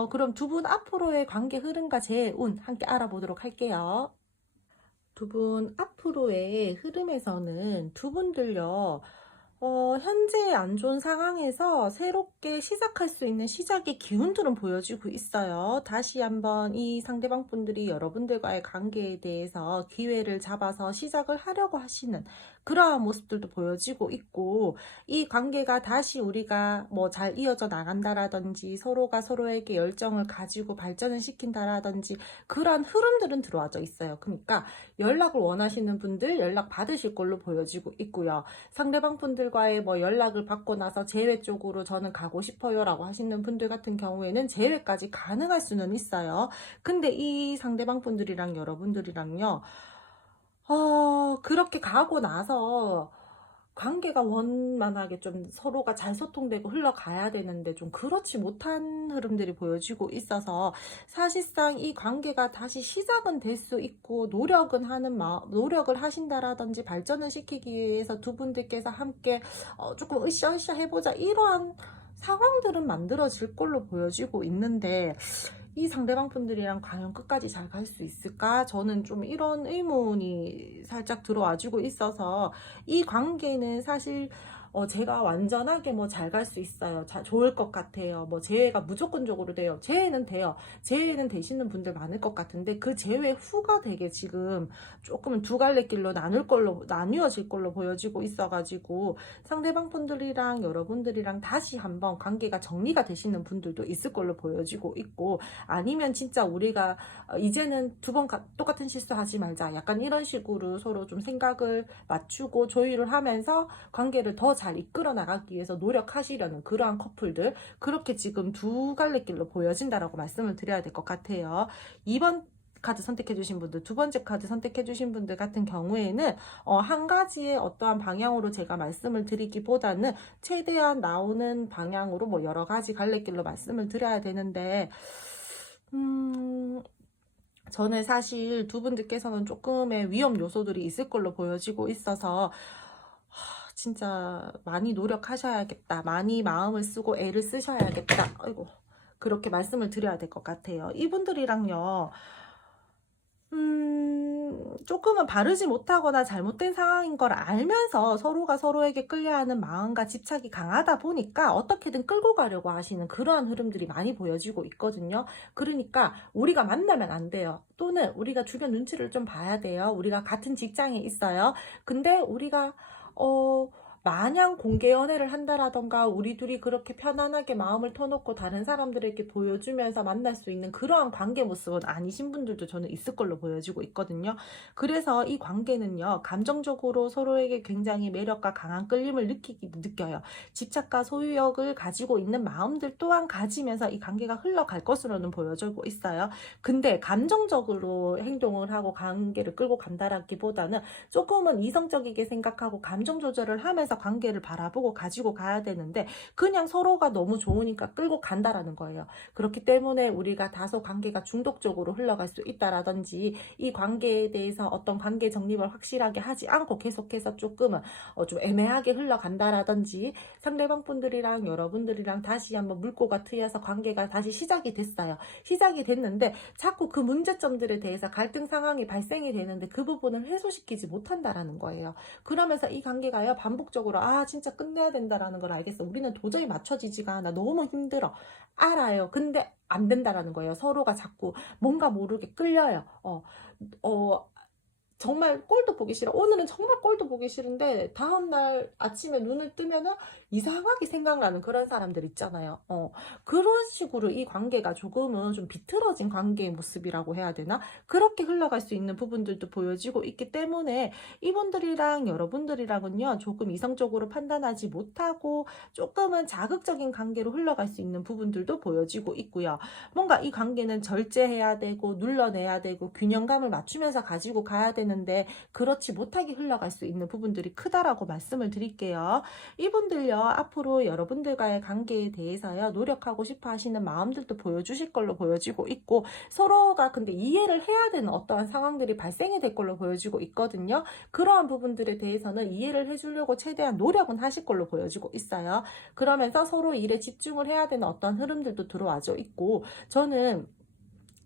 그럼 두 분 앞으로의 관계 흐름과 제 운 함께 알아보도록 할게요. 두 분 앞으로의 흐름에서는 두 분들요, 현재 안 좋은 상황에서 새롭게 시작할 수 있는 시작의 기운들은 보여지고 있어요. 다시 한번 이 상대방 분들이 여러분들과의 관계에 대해서 기회를 잡아서 시작을 하려고 하시는 그러한 모습들도 보여지고 있고, 이 관계가 다시 우리가 뭐 잘 이어져 나간다라든지 서로가 서로에게 열정을 가지고 발전을 시킨다라든지 그러한 흐름들은 들어와져 있어요. 그러니까 연락을 원하시는 분들 연락 받으실 걸로 보여지고 있고요. 상대방 분들과의 뭐 연락을 받고 나서 재회 쪽으로 저는 가고 싶어요 라고 하시는 분들 같은 경우에는 재회까지 가능할 수는 있어요. 근데 이 상대방 분들이랑 여러분들이랑요, 그렇게 가고 나서 관계가 원만하게 좀 서로가 잘 소통되고 흘러가야 되는데 좀 그렇지 못한 흐름들이 보여지고 있어서 사실상 이 관계가 다시 시작은 될 수 있고 노력을 하신다라든지 발전을 시키기 위해서 두 분들께서 함께 조금 으쌰으쌰 해보자 이러한 상황들은 만들어질 걸로 보여지고 있는데 이 상대방 분들이랑 과연 끝까지 잘 갈 수 있을까? 저는 좀 이런 의문이 살짝 들어와주고 있어서 이 관계는 사실 제가 완전하게 뭐 잘 갈 수 있어요. 좋을 것 같아요. 뭐 재회가 무조건적으로 돼요. 재회는 돼요. 재회는 되시는 분들 많을 것 같은데 그 재회 후가 되게 지금 조금은 두 갈래 길로 나뉘어질 걸로 보여지고 있어가지고 상대방 분들이랑 여러분들이랑 다시 한번 관계가 정리가 되시는 분들도 있을 걸로 보여지고 있고, 아니면 진짜 우리가 이제는 두 번 똑같은 실수하지 말자 약간 이런 식으로 서로 좀 생각을 맞추고 조율을 하면서 관계를 더 잘 이끌어 나가기 위해서 노력하시려는 그러한 커플들, 그렇게 지금 두 갈래 길로 보여진다라고 말씀을 드려야 될 것 같아요. 2번 카드 선택해 주신 분들, 두 번째 카드 선택해 주신 분들 같은 경우에는 한 가지의 어떠한 방향으로 제가 말씀을 드리기보다는 최대한 나오는 방향으로 뭐 여러 가지 갈래길로 말씀을 드려야 되는데 저는 사실 두 분들께서는 조금의 위험 요소들이 있을 걸로 보여지고 있어서 진짜 많이 노력하셔야겠다. 많이 마음을 쓰고 애를 쓰셔야겠다. 아이고. 그렇게 말씀을 드려야 될 것 같아요. 이분들이랑요, 조금은 바르지 못하거나 잘못된 상황인 걸 알면서 서로가 서로에게 끌려하는 마음과 집착이 강하다 보니까 어떻게든 끌고 가려고 하시는 그러한 흐름들이 많이 보여지고 있거든요. 그러니까 우리가 만나면 안 돼요. 또는 우리가 주변 눈치를 좀 봐야 돼요. 우리가 같은 직장에 있어요. 근데 우리가 마냥 공개 연애를 한다라던가 우리 둘이 그렇게 편안하게 마음을 터놓고 다른 사람들에게 보여주면서 만날 수 있는 그러한 관계 모습은 아니신 분들도 저는 있을 걸로 보여지고 있거든요. 그래서 이 관계는요, 감정적으로 서로에게 굉장히 매력과 강한 끌림을 느껴요. 집착과 소유욕을 가지고 있는 마음들 또한 가지면서 이 관계가 흘러갈 것으로는 보여지고 있어요. 근데 감정적으로 행동을 하고 관계를 끌고 간다라기보다는 조금은 이성적이게 생각하고 감정 조절을 하면서 관계를 바라보고 가지고 가야 되는데 그냥 서로가 너무 좋으니까 끌고 간다라는 거예요. 그렇기 때문에 우리가 다소 관계가 중독적으로 흘러갈 수 있다라든지 이 관계에 대해서 어떤 관계 정립을 확실하게 하지 않고 계속해서 조금은 좀 애매하게 흘러간다라든지 상대방 분들이랑 여러분들이랑 다시 한번 물꼬가 트여서 관계가 다시 시작이 됐어요. 시작이 됐는데 자꾸 그 문제점들에 대해서 갈등 상황이 발생이 되는데 그 부분을 해소시키지 못한다라는 거예요. 그러면서 이 관계가요, 반복적으로 진짜 끝내야 된다라는 걸 알겠어. 우리는 도저히 맞춰지지가 않아. 너무 힘들어. 알아요. 근데 안 된다라는 거예요. 서로가 자꾸 뭔가 모르게 끌려요. 어, 정말 꼴도 보기 싫어. 오늘은 정말 꼴도 보기 싫은데 다음날 아침에 눈을 뜨면은 이상하게 생각나는 그런 사람들 있잖아요. 그런 식으로 이 관계가 조금은 좀 비틀어진 관계의 모습이라고 해야 되나? 그렇게 흘러갈 수 있는 부분들도 보여지고 있기 때문에 이분들이랑 여러분들이랑은요, 조금 이성적으로 판단하지 못하고 조금은 자극적인 관계로 흘러갈 수 있는 부분들도 보여지고 있고요. 뭔가 이 관계는 절제해야 되고 눌러내야 되고 균형감을 맞추면서 가지고 가야 되는데 그렇지 못하게 흘러갈 수 있는 부분들이 크다라고 말씀을 드릴게요. 이분들요, 앞으로 여러분들과의 관계에 대해서요, 노력하고 싶어 하시는 마음들도 보여주실 걸로 보여지고 있고 서로가 근데 이해를 해야 되는 어떠한 상황들이 발생이 될 걸로 보여지고 있거든요. 그러한 부분들에 대해서는 이해를 해주려고 최대한 노력은 하실 걸로 보여지고 있어요. 그러면서 서로 일에 집중을 해야 되는 어떤 흐름들도 들어와져 있고 저는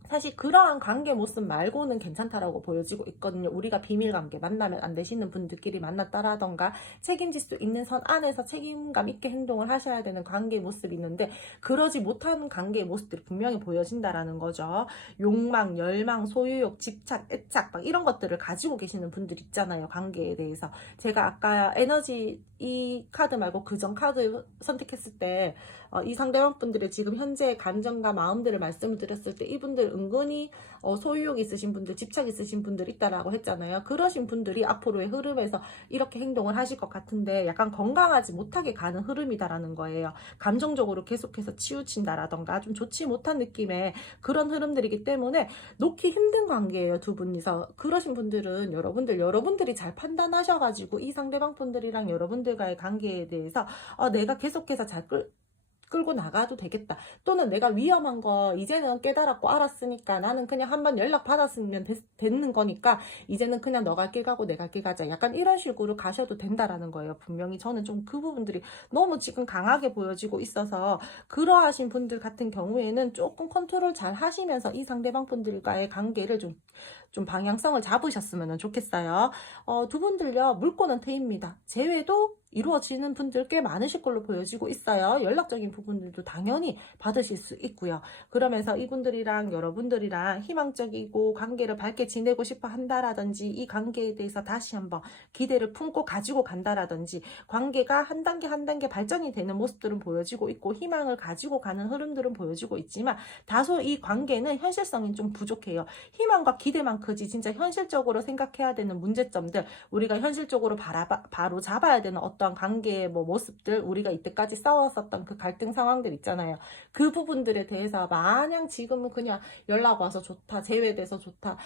사실 그러한 관계 모습 말고는 괜찮다라고 보여지고 있거든요. 우리가 비밀관계, 만나면 안 되시는 분들끼리 만났다라던가 책임질 수 있는 선 안에서 책임감 있게 행동을 하셔야 되는 관계 모습이 있는데 그러지 못하는 관계의 모습들이 분명히 보여진다라는 거죠. 욕망, 열망, 소유욕, 집착, 애착 막 이런 것들을 가지고 계시는 분들 있잖아요. 관계에 대해서. 제가 아까 에너지 이 카드 말고 그전 카드 선택했을 때 이 상대방 분들의 지금 현재의 감정과 마음들을 말씀을 드렸을 때 이분들 은근히 소유욕 있으신 분들, 집착 있으신 분들 있다라고 했잖아요. 그러신 분들이 앞으로의 흐름에서 이렇게 행동을 하실 것 같은데 약간 건강하지 못하게 가는 흐름이다라는 거예요. 감정적으로 계속해서 치우친다라던가 좀 좋지 못한 느낌의 그런 흐름들이기 때문에 놓기 힘든 관계예요, 두 분이서. 그러신 분들은 여러분들이 잘 판단하셔가지고 이 상대방 분들이랑 여러분들과의 관계에 대해서 내가 계속해서 잘 끌고 나가도 되겠다. 또는 내가 위험한 거 이제는 깨달았고 알았으니까 나는 그냥 한번 연락 받았으면 되는 거니까 이제는 그냥 너 갈 길 가고 내 갈 길 가자. 약간 이런 식으로 가셔도 된다라는 거예요. 분명히 저는 좀 그 부분들이 너무 지금 강하게 보여지고 있어서 그러하신 분들 같은 경우에는 조금 컨트롤 잘 하시면서 이 상대방 분들과의 관계를 좀 방향성을 잡으셨으면 좋겠어요. 두 분들요, 물꼬는 트입니다. 재회도 이루어지는 분들 꽤 많으실 걸로 보여지고 있어요. 연락적인 부분들도 당연히 받으실 수 있고요. 그러면서 이분들이랑 여러분들이랑 희망적이고 관계를 밝게 지내고 싶어 한다라든지 이 관계에 대해서 다시 한번 기대를 품고 가지고 간다라든지 관계가 한 단계 한 단계 발전이 되는 모습들은 보여지고 있고 희망을 가지고 가는 흐름들은 보여지고 있지만 다소 이 관계는 현실성이 좀 부족해요. 희망과 기대만 크지 진짜 현실적으로 생각해야 되는 문제점들 우리가 현실적으로 바로 잡아야 되는 어떤 관계의 모습들 우리가 이때까지 싸웠었던 그 갈등 상황들 있잖아요. 그 부분들에 대해서 마냥 지금은 그냥 연락 와서 좋다 제외돼서 좋다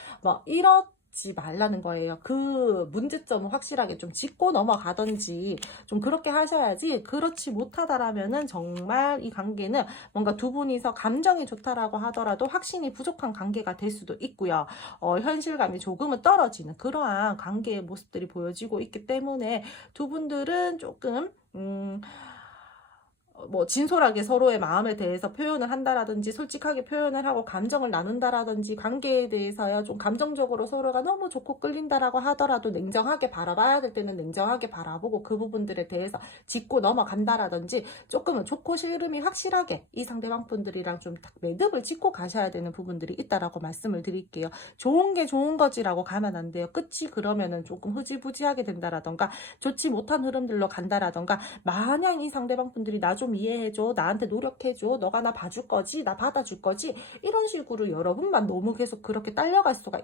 이러지 말라는 거예요. 그 문제점을 확실하게 좀 짚고 넘어가던지 좀 그렇게 하셔야지 그렇지 못하다라면은 정말 이 관계는 뭔가 두 분이서 감정이 좋다라고 하더라도 확신이 부족한 관계가 될 수도 있고요. 현실감이 조금은 떨어지는 그러한 관계의 모습들이 보여지고 있기 때문에 두 분들은 조금 뭐 진솔하게 서로의 마음에 대해서 표현을 한다라든지 솔직하게 표현을 하고 감정을 나눈다라든지 관계에 대해서요 좀 감정적으로 서로가 너무 좋고 끌린다라고 하더라도 냉정하게 바라봐야 될 때는 냉정하게 바라보고 그 부분들에 대해서 짚고 넘어간다라든지 조금은 좋고 싫음이 확실하게 이 상대방 분들이랑 좀 딱 매듭을 짓고 가셔야 되는 부분들이 있다라고 말씀을 드릴게요. 좋은 게 좋은 거지라고 가면 안 돼요. 끝이 그러면은 조금 흐지부지하게 된다라던가 좋지 못한 흐름들로 간다라던가 마냥 이 상대방 분들이 나 좀 이해해줘, 나한테 노력해줘, 너가 나 봐줄 거지, 나 받아줄 거지, 이런 식으로 여러분만 너무 계속 그렇게 딸려갈 수가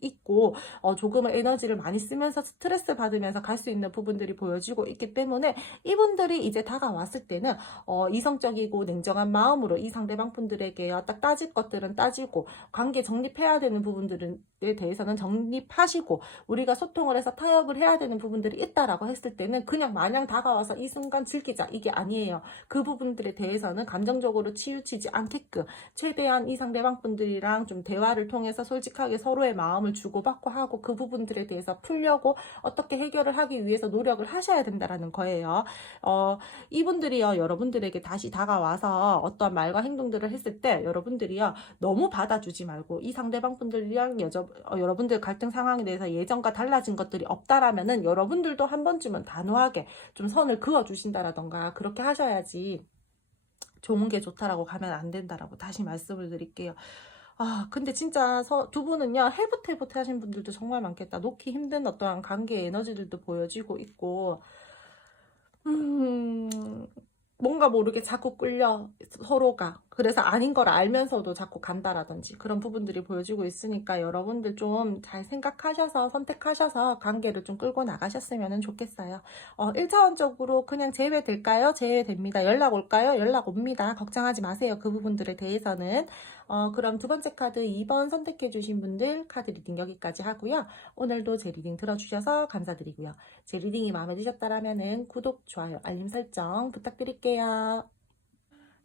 있고 조금은 에너지를 많이 쓰면서 스트레스 받으면서 갈 수 있는 부분들이 보여지고 있기 때문에 이분들이 이제 다가왔을 때는 이성적이고 냉정한 마음으로 이 상대방 분들에게요 딱 따질 것들은 따지고 관계 정립해야 되는 부분들에 대해서는 정립하시고 우리가 소통을 해서 타협을 해야 되는 부분들이 있다라고 했을 때는 그냥 마냥 다가와서 이 순간 즐기자 이게 아니에요. 그 부분들에 대해서는 감정적으로 치우치지 않게끔 최대한 이 상대방 분들이랑 좀 대화를 통해서 솔직하게 서로의 마음을 주고받고 하고 그 부분들에 대해서 풀려고 어떻게 해결을 하기 위해서 노력을 하셔야 된다라는 거예요. 이분들이요 여러분들에게 다시 다가와서 어떤 말과 행동들을 했을 때 여러분들이요 너무 받아주지 말고 이 상대방 분들이랑 여러분들 갈등 상황에 대해서 예전과 달라진 것들이 없다라면은 여러분들도 한 번쯤은 단호하게 좀 선을 그어 주신다라던가 그렇게 하셔야지 좋은 게 좋다라고 가면 안 된다라고 다시 말씀을 드릴게요. 근데 진짜 두 분은요, 해붓해붓 하신 분들도 정말 많겠다. 놓기 힘든 어떠한 관계 에너지들도 보여지고 있고, 뭔가 모르게 자꾸 끌려, 서로가. 그래서 아닌 걸 알면서도 자꾸 간다라든지 그런 부분들이 보여지고 있으니까 여러분들 좀 잘 생각하셔서 선택하셔서 관계를 좀 끌고 나가셨으면 좋겠어요. 1차원적으로 그냥 제외될까요? 제외됩니다. 연락 올까요? 연락 옵니다. 걱정하지 마세요. 그 부분들에 대해서는. 그럼 두 번째 카드 2번 선택해주신 분들 카드 리딩 여기까지 하고요. 오늘도 제 리딩 들어주셔서 감사드리고요. 제 리딩이 마음에 드셨다라면 구독, 좋아요, 알림 설정 부탁드릴게요.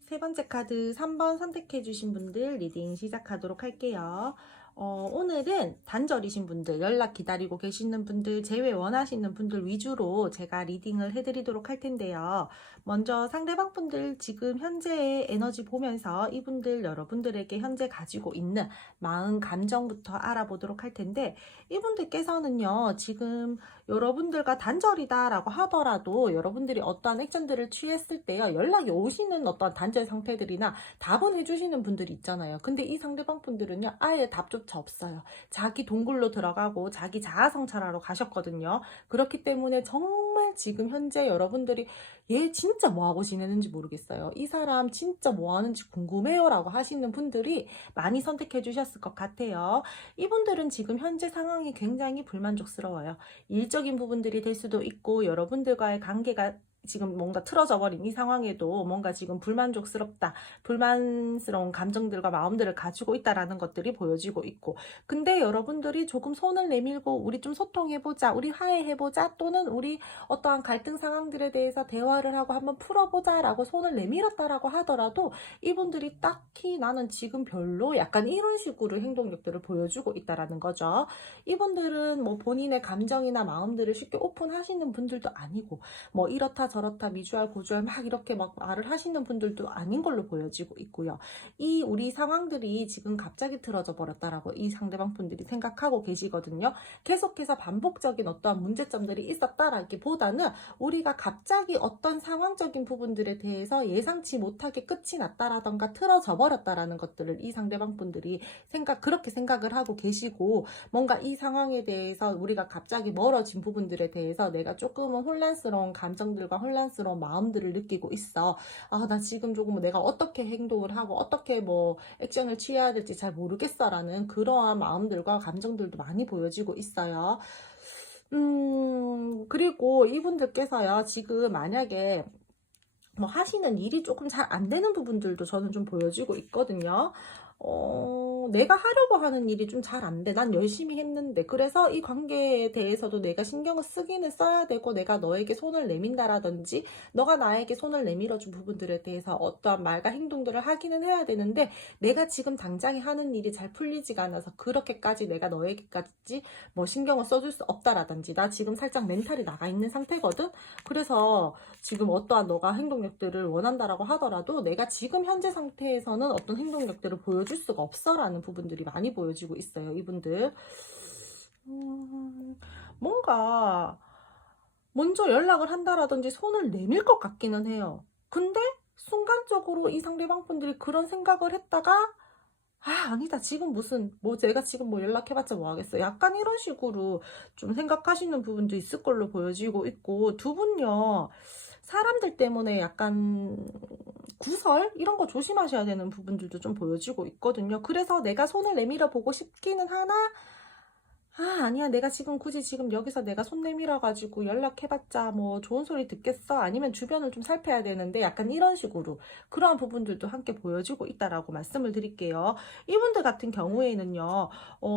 세 번째 카드 3번 선택해주신 분들 리딩 시작하도록 할게요. 오늘은 단절이신 분들, 연락 기다리고 계시는 분들, 재회 원하시는 분들 위주로 제가 리딩을 해드리도록 할 텐데요. 먼저 상대방 분들 지금 현재의 에너지 보면서 이분들 여러분들에게 현재 가지고 있는 마음, 감정부터 알아보도록 할 텐데 이분들께서는요, 지금 여러분들과 단절이다라고 하더라도 여러분들이 어떠한 액션들을 취했을 때요, 연락이 오시는 어떤 단절 상태들이나 답은 해주시는 분들이 있잖아요. 근데 이 상대방 분들은요, 아예 답조차 없어요. 자기 동굴로 들어가고 자기 자아 성찰하러 가셨거든요. 그렇기 때문에 정말 지금 현재 여러분들이 얘 진짜 뭐하고 지내는지 모르겠어요. 이 사람 진짜 뭐하는지 궁금해요 라고 하시는 분들이 많이 선택해 주셨을 것 같아요. 이분들은 지금 현재 상황이 굉장히 불만족스러워요. 일적인 부분들이 될 수도 있고 여러분들과의 관계가 지금 뭔가 틀어져 버린 이 상황에도 뭔가 지금 불만족스럽다, 불만스러운 감정들과 마음들을 가지고 있다라는 것들이 보여지고 있고, 근데 여러분들이 조금 손을 내밀고 우리 좀 소통해보자, 우리 화해해보자, 또는 우리 어떠한 갈등 상황들에 대해서 대화를 하고 한번 풀어보자 라고 손을 내밀었다라고 하더라도 이분들이 딱히 나는 지금 별로 약간 이런 식으로 행동력들을 보여주고 있다라는 거죠. 이분들은 뭐 본인의 감정이나 마음들을 쉽게 오픈하시는 분들도 아니고 뭐 이렇다 저렇다 미주알 고주알 막 이렇게 막 말을 하시는 분들도 아닌 걸로 보여지고 있고요. 이 우리 상황들이 지금 갑자기 틀어져 버렸다라고 이 상대방 분들이 생각하고 계시거든요. 계속해서 반복적인 어떠한 문제점들이 있었다라기보다는 우리가 갑자기 어떤 상황적인 부분들에 대해서 예상치 못하게 끝이 났다라던가 틀어져 버렸다라는 것들을 이 상대방 분들이 그렇게 생각을 하고 계시고, 뭔가 이 상황에 대해서 우리가 갑자기 멀어진 부분들에 대해서 내가 조금은 혼란스러운 감정들과 혼란스러운 마음들을 느끼고 있어. 나 지금 조금 내가 어떻게 행동을 하고 어떻게 뭐 액션을 취해야 될지 잘 모르겠어 라는 그러한 마음들과 감정들도 많이 보여지고 있어요. 그리고 이분들께서요, 지금 만약에 뭐 하시는 일이 조금 잘 안 되는 부분들도 저는 좀 보여지고 있거든요. 내가 하려고 하는 일이 좀 잘 안 돼. 난 열심히 했는데. 그래서 이 관계에 대해서도 내가 신경을 쓰기는 써야 되고, 내가 너에게 손을 내민다라든지, 너가 나에게 손을 내밀어준 부분들에 대해서 어떠한 말과 행동들을 하기는 해야 되는데, 내가 지금 당장에 하는 일이 잘 풀리지가 않아서 그렇게까지 내가 너에게까지 뭐 신경을 써줄 수 없다라든지, 나 지금 살짝 멘탈이 나가 있는 상태거든? 그래서 지금 어떠한 너가 행동력들을 원한다라고 하더라도 내가 지금 현재 상태에서는 어떤 행동력들을 보여줄 수가 없어라는 부분들이 많이 보여지고 있어요, 이분들. 뭔가 먼저 연락을 한다라든지 손을 내밀 것 같기는 해요. 근데 순간적으로 이 상대방 분들이 그런 생각을 했다가 아니다. 지금 무슨, 내가 지금 연락해봤자 뭐 하겠어. 약간 이런 식으로 좀 생각하시는 부분도 있을 걸로 보여지고 있고, 두 분요, 사람들 때문에 약간 구설? 이런 거 조심하셔야 되는 부분들도 좀 보여지고 있거든요. 그래서 내가 손을 내밀어 보고 싶기는 하나, 아니야. 내가 지금 굳이 지금 여기서 내가 손 내밀어가지고 연락해봤자 뭐 좋은 소리 듣겠어? 아니면 주변을 좀 살펴야 되는데 약간 이런 식으로 그러한 부분들도 함께 보여지고 있다라고 말씀을 드릴게요. 이분들 같은 경우에는요,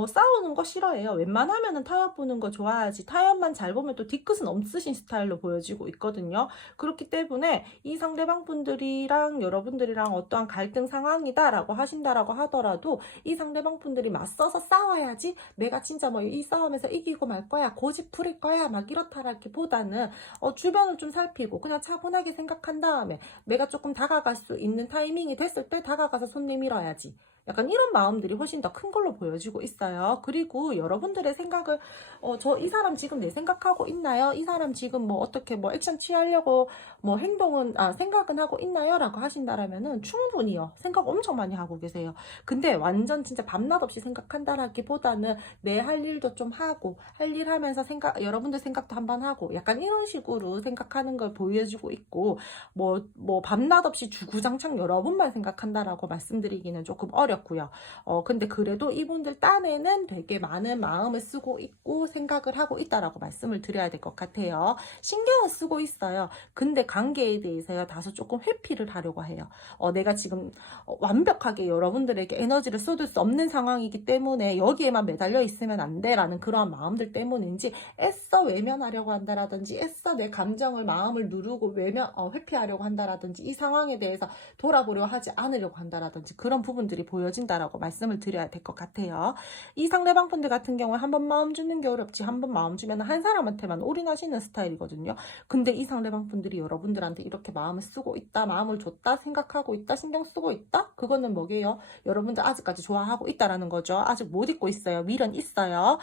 싸우는 거 싫어해요. 웬만하면은 타협 보는 거 좋아하지. 타협만 잘 보면 또 뒤끝은 없으신 스타일로 보여지고 있거든요. 그렇기 때문에 이 상대방 분들이랑 여러분들이랑 어떠한 갈등 상황이다라고 하신다라고 하더라도 이 상대방 분들이 맞서서 싸워야지 내가 진짜 이 싸움에서 이기고 말 거야, 고집 부릴 거야, 막 이렇다라기보다는 주변을 좀 살피고 그냥 차분하게 생각한 다음에 내가 조금 다가갈 수 있는 타이밍이 됐을 때 다가가서 손 내밀어야지. 약간 이런 마음들이 훨씬 더 큰 걸로 보여지고 있어요. 그리고 여러분들의 생각을 이 사람 지금 내 생각하고 있나요? 이 사람 지금 어떻게 액션 취하려고 생각은 하고 있나요? 라고 하신다라면은 충분히요. 생각 엄청 많이 하고 계세요. 근데 완전 진짜 밤낮 없이 생각한다라기보다는 내 할 일도 좀 하고, 할 일 하면서 여러분들 생각도 한번 하고, 약간 이런 식으로 생각하는 걸 보여주고 있고, 밤낮 없이 주구장창 여러분만 생각한다라고 말씀드리기는 조금 어렵고요. 근데 그래도 이분들 딴에는 되게 많은 마음을 쓰고 있고, 생각을 하고 있다라고 말씀을 드려야 될 것 같아요. 신경을 쓰고 있어요. 근데 관계에 대해서요, 다소 조금 회피를 하려고 해요. 내가 지금 완벽하게 여러분들에게 에너지를 쏟을 수 없는 상황이기 때문에 여기에만 매달려 있으면 안 돼라는 그런 마음들 때문인지 애써 외면하려고 한다라든지 애써 내 감정을 마음을 누르고 회피하려고 한다라든지 이 상황에 대해서 돌아보려 하지 않으려고 한다라든지 그런 부분들이 보여진다라고 말씀을 드려야 될 것 같아요. 이 상대방 분들 같은 경우에 한 번 마음 주는 게 어렵지 한 번 마음 주면 한 사람한테만 올인하시는 스타일이거든요. 근데 이 상대방 분들이 여러분들한테 이렇게 마음을 쓰고 있다, 마음을 줬다, 생각하고 있다, 신경 쓰고 있다? 그거는 뭐게요? 여러분들 아직까지 좋아하고 있다라는 거죠. 아직 못 잊고 있어요. 미련 있어요.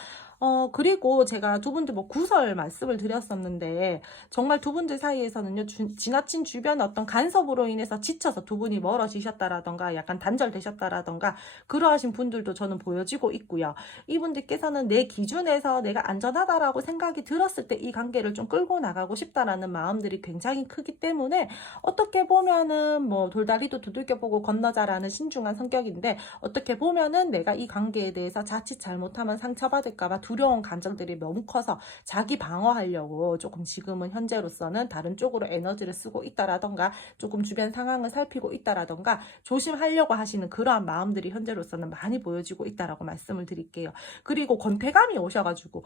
그리고 제가 두 분들 구설 말씀을 드렸었는데 정말 두 분들 사이에서는요, 지나친 주변의 어떤 간섭으로 인해서 지쳐서 두 분이 멀어지셨다라던가 약간 단절되셨다라던가 그러하신 분들도 저는 보여지고 있고요. 이분들께서는 내 기준에서 내가 안전하다라고 생각이 들었을 때 이 관계를 좀 끌고 나가고 싶다라는 마음들이 굉장히 크기 때문에 어떻게 보면은 돌다리도 두들겨보고 건너자라는 신중한 성격인데 어떻게 보면은 내가 이 관계에 대해서 자칫 잘못하면 상처받을까봐 두려운 감정들이 너무 커서 자기 방어하려고 조금 지금은 현재로서는 다른 쪽으로 에너지를 쓰고 있다라던가 조금 주변 상황을 살피고 있다라던가 조심하려고 하시는 그러한 마음들이 현재로서는 많이 보여지고 있다라고 말씀을 드릴게요. 그리고 권태감이 오셔가지고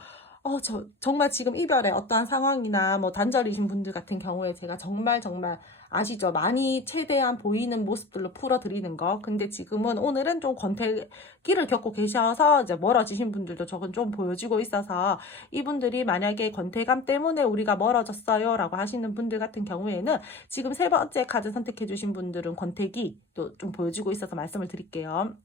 정말 지금 이별의 어떠한 상황이나 단절이신 분들 같은 경우에 제가 정말 아시죠? 많이 최대한 보이는 모습들로 풀어드리는 거. 근데 지금은 오늘은 좀 권태기를 겪고 계셔서 이제 멀어지신 분들도 저건 좀 보여지고 있어서 이분들이 만약에 권태감 때문에 우리가 멀어졌어요 라고 하시는 분들 같은 경우에는 지금 세 번째 카드 선택해주신 분들은 권태기 또 좀 보여지고 있어서 말씀을 드릴게요.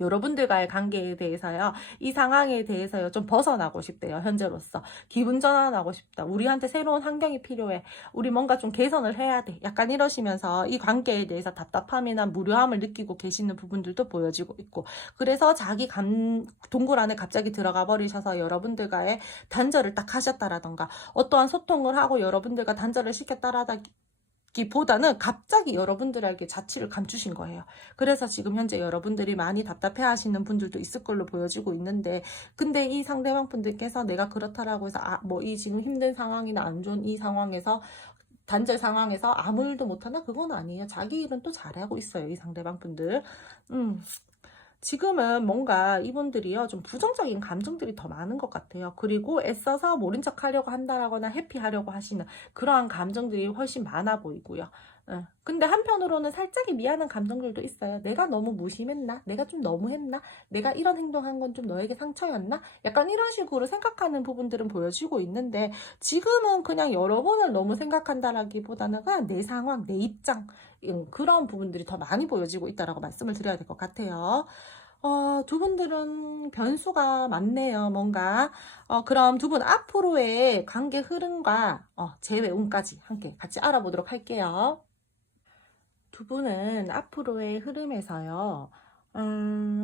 여러분들과의 관계에 대해서요, 이 상황에 대해서요, 좀 벗어나고 싶대요, 현재로서. 기분 전환하고 싶다. 우리한테 새로운 환경이 필요해. 우리 뭔가 좀 개선을 해야 돼. 약간 이러시면서 이 관계에 대해서 답답함이나 무료함을 느끼고 계시는 부분들도 보여지고 있고. 그래서 자기 동굴 안에 갑자기 들어가 버리셔서 여러분들과의 단절을 딱 하셨다라던가, 어떠한 소통을 하고 여러분들과 단절을 시켰다라기보다는 갑자기 여러분들에게 자취를 감추신 거예요. 그래서 지금 현재 여러분들이 많이 답답해 하시는 분들도 있을 걸로 보여지고 있는데, 근데 이 상대방 분들께서 내가 그렇다라고 해서 이 지금 힘든 상황이나 안 좋은 이 상황에서 단절 상황에서 아무 일도 못하나? 그건 아니에요. 자기 일은 또 잘하고 있어요. 이 상대방 분들. 지금은 뭔가 이분들이요, 좀 부정적인 감정들이 더 많은 것 같아요. 그리고 애써서 모른 척 하려고 한다거나 회피하려고 하시는 그러한 감정들이 훨씬 많아 보이고요. 근데 한편으로는 살짝의 미안한 감정들도 있어요. 내가 너무 무심했나? 내가 좀 너무했나? 내가 이런 행동한 건 좀 너에게 상처였나? 약간 이런 식으로 생각하는 부분들은 보여지고 있는데, 지금은 그냥 여러분을 너무 생각한다라기보다는 그냥 내 상황, 내 입장, 그런 부분들이 더 많이 보여지고 있다라고 말씀을 드려야 될 것 같아요. 두 분들은 변수가 많네요, 뭔가. 그럼 두 분 앞으로의 관계 흐름과 재회운까지 함께 같이 알아보도록 할게요. 두 분은 앞으로의 흐름에서요,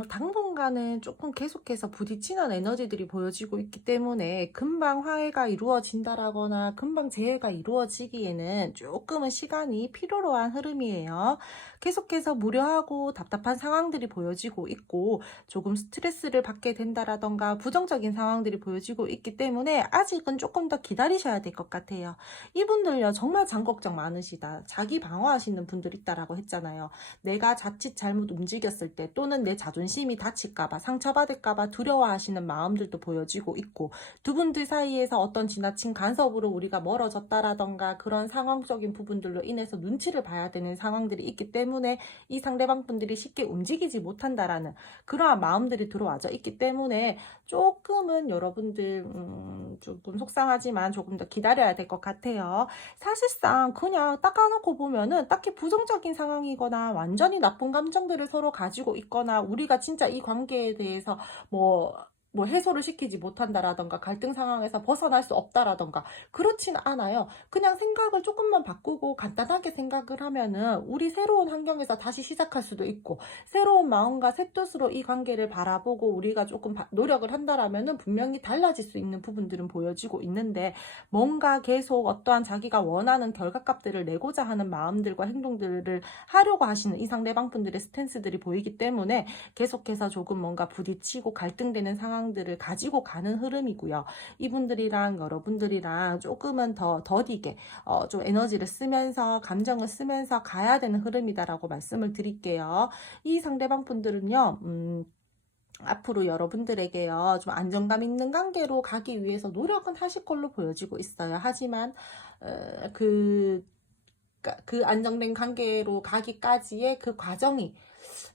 당분간은 조금 계속해서 부딪히는 에너지들이 보여지고 있기 때문에 금방 화해가 이루어진다라거나 금방 재회가 이루어지기에는 조금은 시간이 필요로 한 흐름이에요. 계속해서 무료하고 답답한 상황들이 보여지고 있고 조금 스트레스를 받게 된다라던가 부정적인 상황들이 보여지고 있기 때문에 아직은 조금 더 기다리셔야 될 것 같아요. 이분들요, 정말 장걱정 많으시다. 자기 방어하시는 분들 있다라고 했잖아요. 내가 자칫 잘못 움직였을 때 또는 내 자존심이 다칠까봐 상처받을까봐 두려워하시는 마음들도 보여지고 있고, 두 분들 사이에서 어떤 지나친 간섭으로 우리가 멀어졌다라던가 그런 상황적인 부분들로 인해서 눈치를 봐야 되는 상황들이 있기 때문에 이 상대방 분들이 쉽게 움직이지 못한다라는 그러한 마음들이 들어와져 있기 때문에 조금은 여러분들 조금 속상하지만 조금 더 기다려야 될 것 같아요. 사실상 그냥 딱 까놓고 보면은 딱히 부정적인 상황이거나 완전히 나쁜 감정들을 서로 가지고 있거나 우리가 진짜 이 관계에 대해서 뭐 해소를 시키지 못한다라던가 갈등 상황에서 벗어날 수 없다라던가 그렇진 않아요. 그냥 생각을 조금만 바꾸고 간단하게 생각을 하면은 우리 새로운 환경에서 다시 시작할 수도 있고, 새로운 마음과 새 뜻으로 이 관계를 바라보고 우리가 조금 노력을 한다라면은 분명히 달라질 수 있는 부분들은 보여지고 있는데, 뭔가 계속 어떠한 자기가 원하는 결과값들을 내고자 하는 마음들과 행동들을 하려고 하시는 이 상대방 분들의 스탠스들이 보이기 때문에 계속해서 조금 뭔가 부딪히고 갈등되는 상황들을 가지고 가는 흐름이고요. 이분들이랑 여러분들이랑 조금은 더 더디게 좀 에너지를 쓰면서 감정을 쓰면서 가야 되는 흐름이다라고 말씀을 드릴게요. 이 상대방 분들은요, 앞으로 여러분들에게요, 좀 안정감 있는 관계로 가기 위해서 노력은 하실 걸로 보여지고 있어요. 하지만 그 안정된 관계로 가기까지의 그 과정이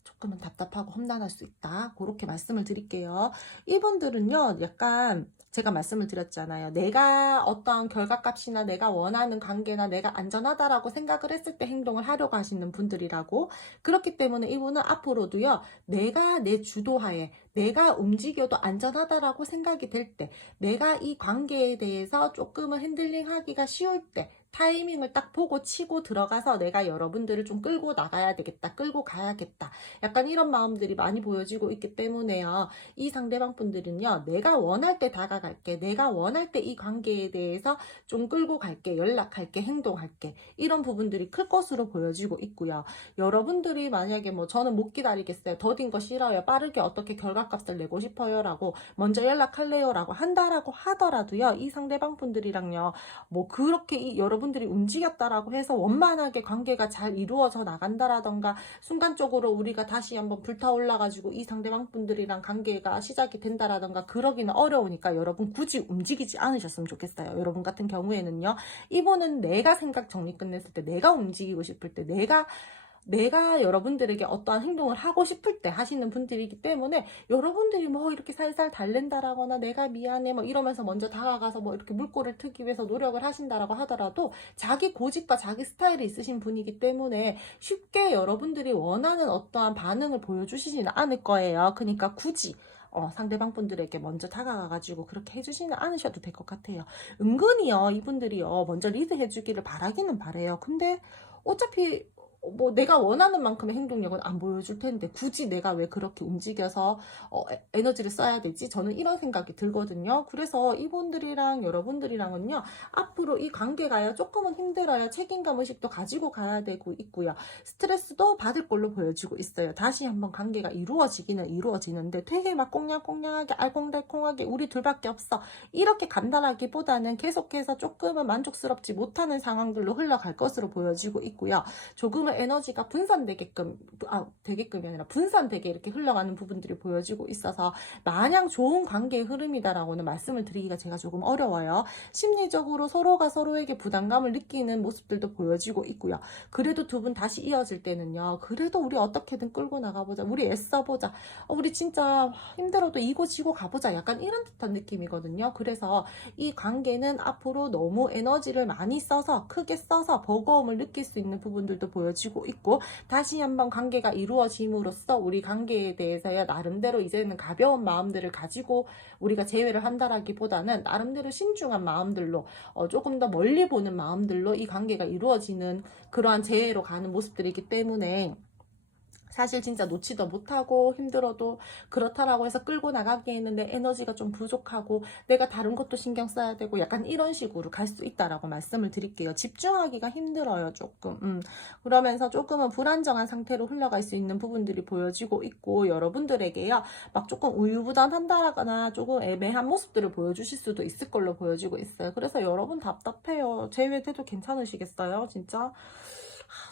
조금은 답답하고 험난할 수 있다. 그렇게 말씀을 드릴게요. 이분들은요, 약간 제가 말씀을 드렸잖아요. 내가 어떠한 결과값이나 내가 원하는 관계나 내가 안전하다라고 생각을 했을 때 행동을 하려고 하시는 분들이라고. 그렇기 때문에 이분은 앞으로도요, 내가 내 주도하에 내가 움직여도 안전하다라고 생각이 될 때, 내가 이 관계에 대해서 조금은 핸들링 하기가 쉬울 때 타이밍을 딱 보고 치고 들어가서 내가 여러분들을 좀 끌고 나가야 되겠다, 끌고 가야겠다, 약간 이런 마음들이 많이 보여지고 있기 때문에요, 이 상대방 분들은요, 내가 원할 때 다가갈게, 내가 원할 때 이 관계에 대해서 좀 끌고 갈게, 연락할게, 행동할게, 이런 부분들이 클 것으로 보여지고 있고요. 여러분들이 만약에 저는 못 기다리겠어요, 더딘 거 싫어요, 빠르게 어떻게 결과값을 내고 싶어요 라고 먼저 연락할래요 라고 한다라고 하더라도요, 이 상대방 분들이랑요, 그렇게 여러분들이 움직였다라고 해서 원만하게 관계가 잘 이루어져 나간다라던가 순간적으로 우리가 다시 한번 불타올라가지고 이 상대방 분들이랑 관계가 시작이 된다라던가 그러기는 어려우니까 여러분 굳이 움직이지 않으셨으면 좋겠어요. 여러분 같은 경우에는요, 이분은 내가 생각 정리 끝냈을 때, 내가 움직이고 싶을 때, 내가 여러분들에게 어떠한 행동을 하고 싶을 때 하시는 분들이기 때문에, 여러분들이 이렇게 살살 달랜다라거나 내가 미안해 이러면서 먼저 다가가서 이렇게 물꼬를 트기 위해서 노력을 하신다라고 하더라도 자기 고집과 자기 스타일이 있으신 분이기 때문에 쉽게 여러분들이 원하는 어떠한 반응을 보여주시지는 않을 거예요. 그러니까 굳이 상대방 분들에게 먼저 다가가가지고 그렇게 해주지는 않으셔도 될 것 같아요. 은근히요, 이분들이요, 먼저 리드 해주기를 바라기는 바래요. 근데 어차피 내가 원하는 만큼의 행동력은 안 보여줄 텐데 굳이 내가 왜 그렇게 움직여서 에너지를 써야 되지? 저는 이런 생각이 들거든요. 그래서 이분들이랑 여러분들이랑은요, 앞으로 이 관계가요, 조금은 힘들어요. 책임감 의식도 가지고 가야 되고 있고요. 스트레스도 받을 걸로 보여지고 있어요. 다시 한번 관계가 이루어지기는 이루어지는데 되게 막 꽁냥꽁냥하게 알콩달콩하게 우리 둘밖에 없어, 이렇게 간단하기보다는 계속해서 조금은 만족스럽지 못하는 상황들로 흘러갈 것으로 보여지고 있고요. 조금은 에너지가 분산되게끔, 되게끔이 아니라 분산되게 이렇게 흘러가는 부분들이 보여지고 있어서 마냥 좋은 관계의 흐름이다라고는 말씀을 드리기가 제가 조금 어려워요. 심리적으로 서로가 서로에게 부담감을 느끼는 모습들도 보여지고 있고요. 그래도 두 분 다시 이어질 때는요, 그래도 우리 어떻게든 끌고 나가보자, 우리 애써보자, 우리 진짜 힘들어도 이고 지고 가보자, 약간 이런 듯한 느낌이거든요. 그래서 이 관계는 앞으로 너무 에너지를 많이 써서, 크게 써서 버거움을 느낄 수 있는 부분들도 보여지고 있고, 다시 한번 관계가 이루어짐으로써 우리 관계에 대해서야 나름대로 이제는 가벼운 마음들을 가지고 우리가 재회를 한다라기보다는 나름대로 신중한 마음들로, 조금 더 멀리 보는 마음들로 이 관계가 이루어지는 그러한 재회로 가는 모습들이기 때문에, 사실 진짜 놓지도 못하고 힘들어도 그렇다라고 해서 끌고 나가기에는 내 에너지가 좀 부족하고 내가 다른 것도 신경 써야 되고 약간 이런 식으로 갈 수 있다라고 말씀을 드릴게요. 집중하기가 힘들어요, 조금. 그러면서 조금은 불안정한 상태로 흘러갈 수 있는 부분들이 보여지고 있고, 여러분들에게요, 막 조금 우유부단한다거나 조금 애매한 모습들을 보여주실 수도 있을 걸로 보여지고 있어요. 그래서 여러분 답답해요. 제외돼도 괜찮으시겠어요, 진짜?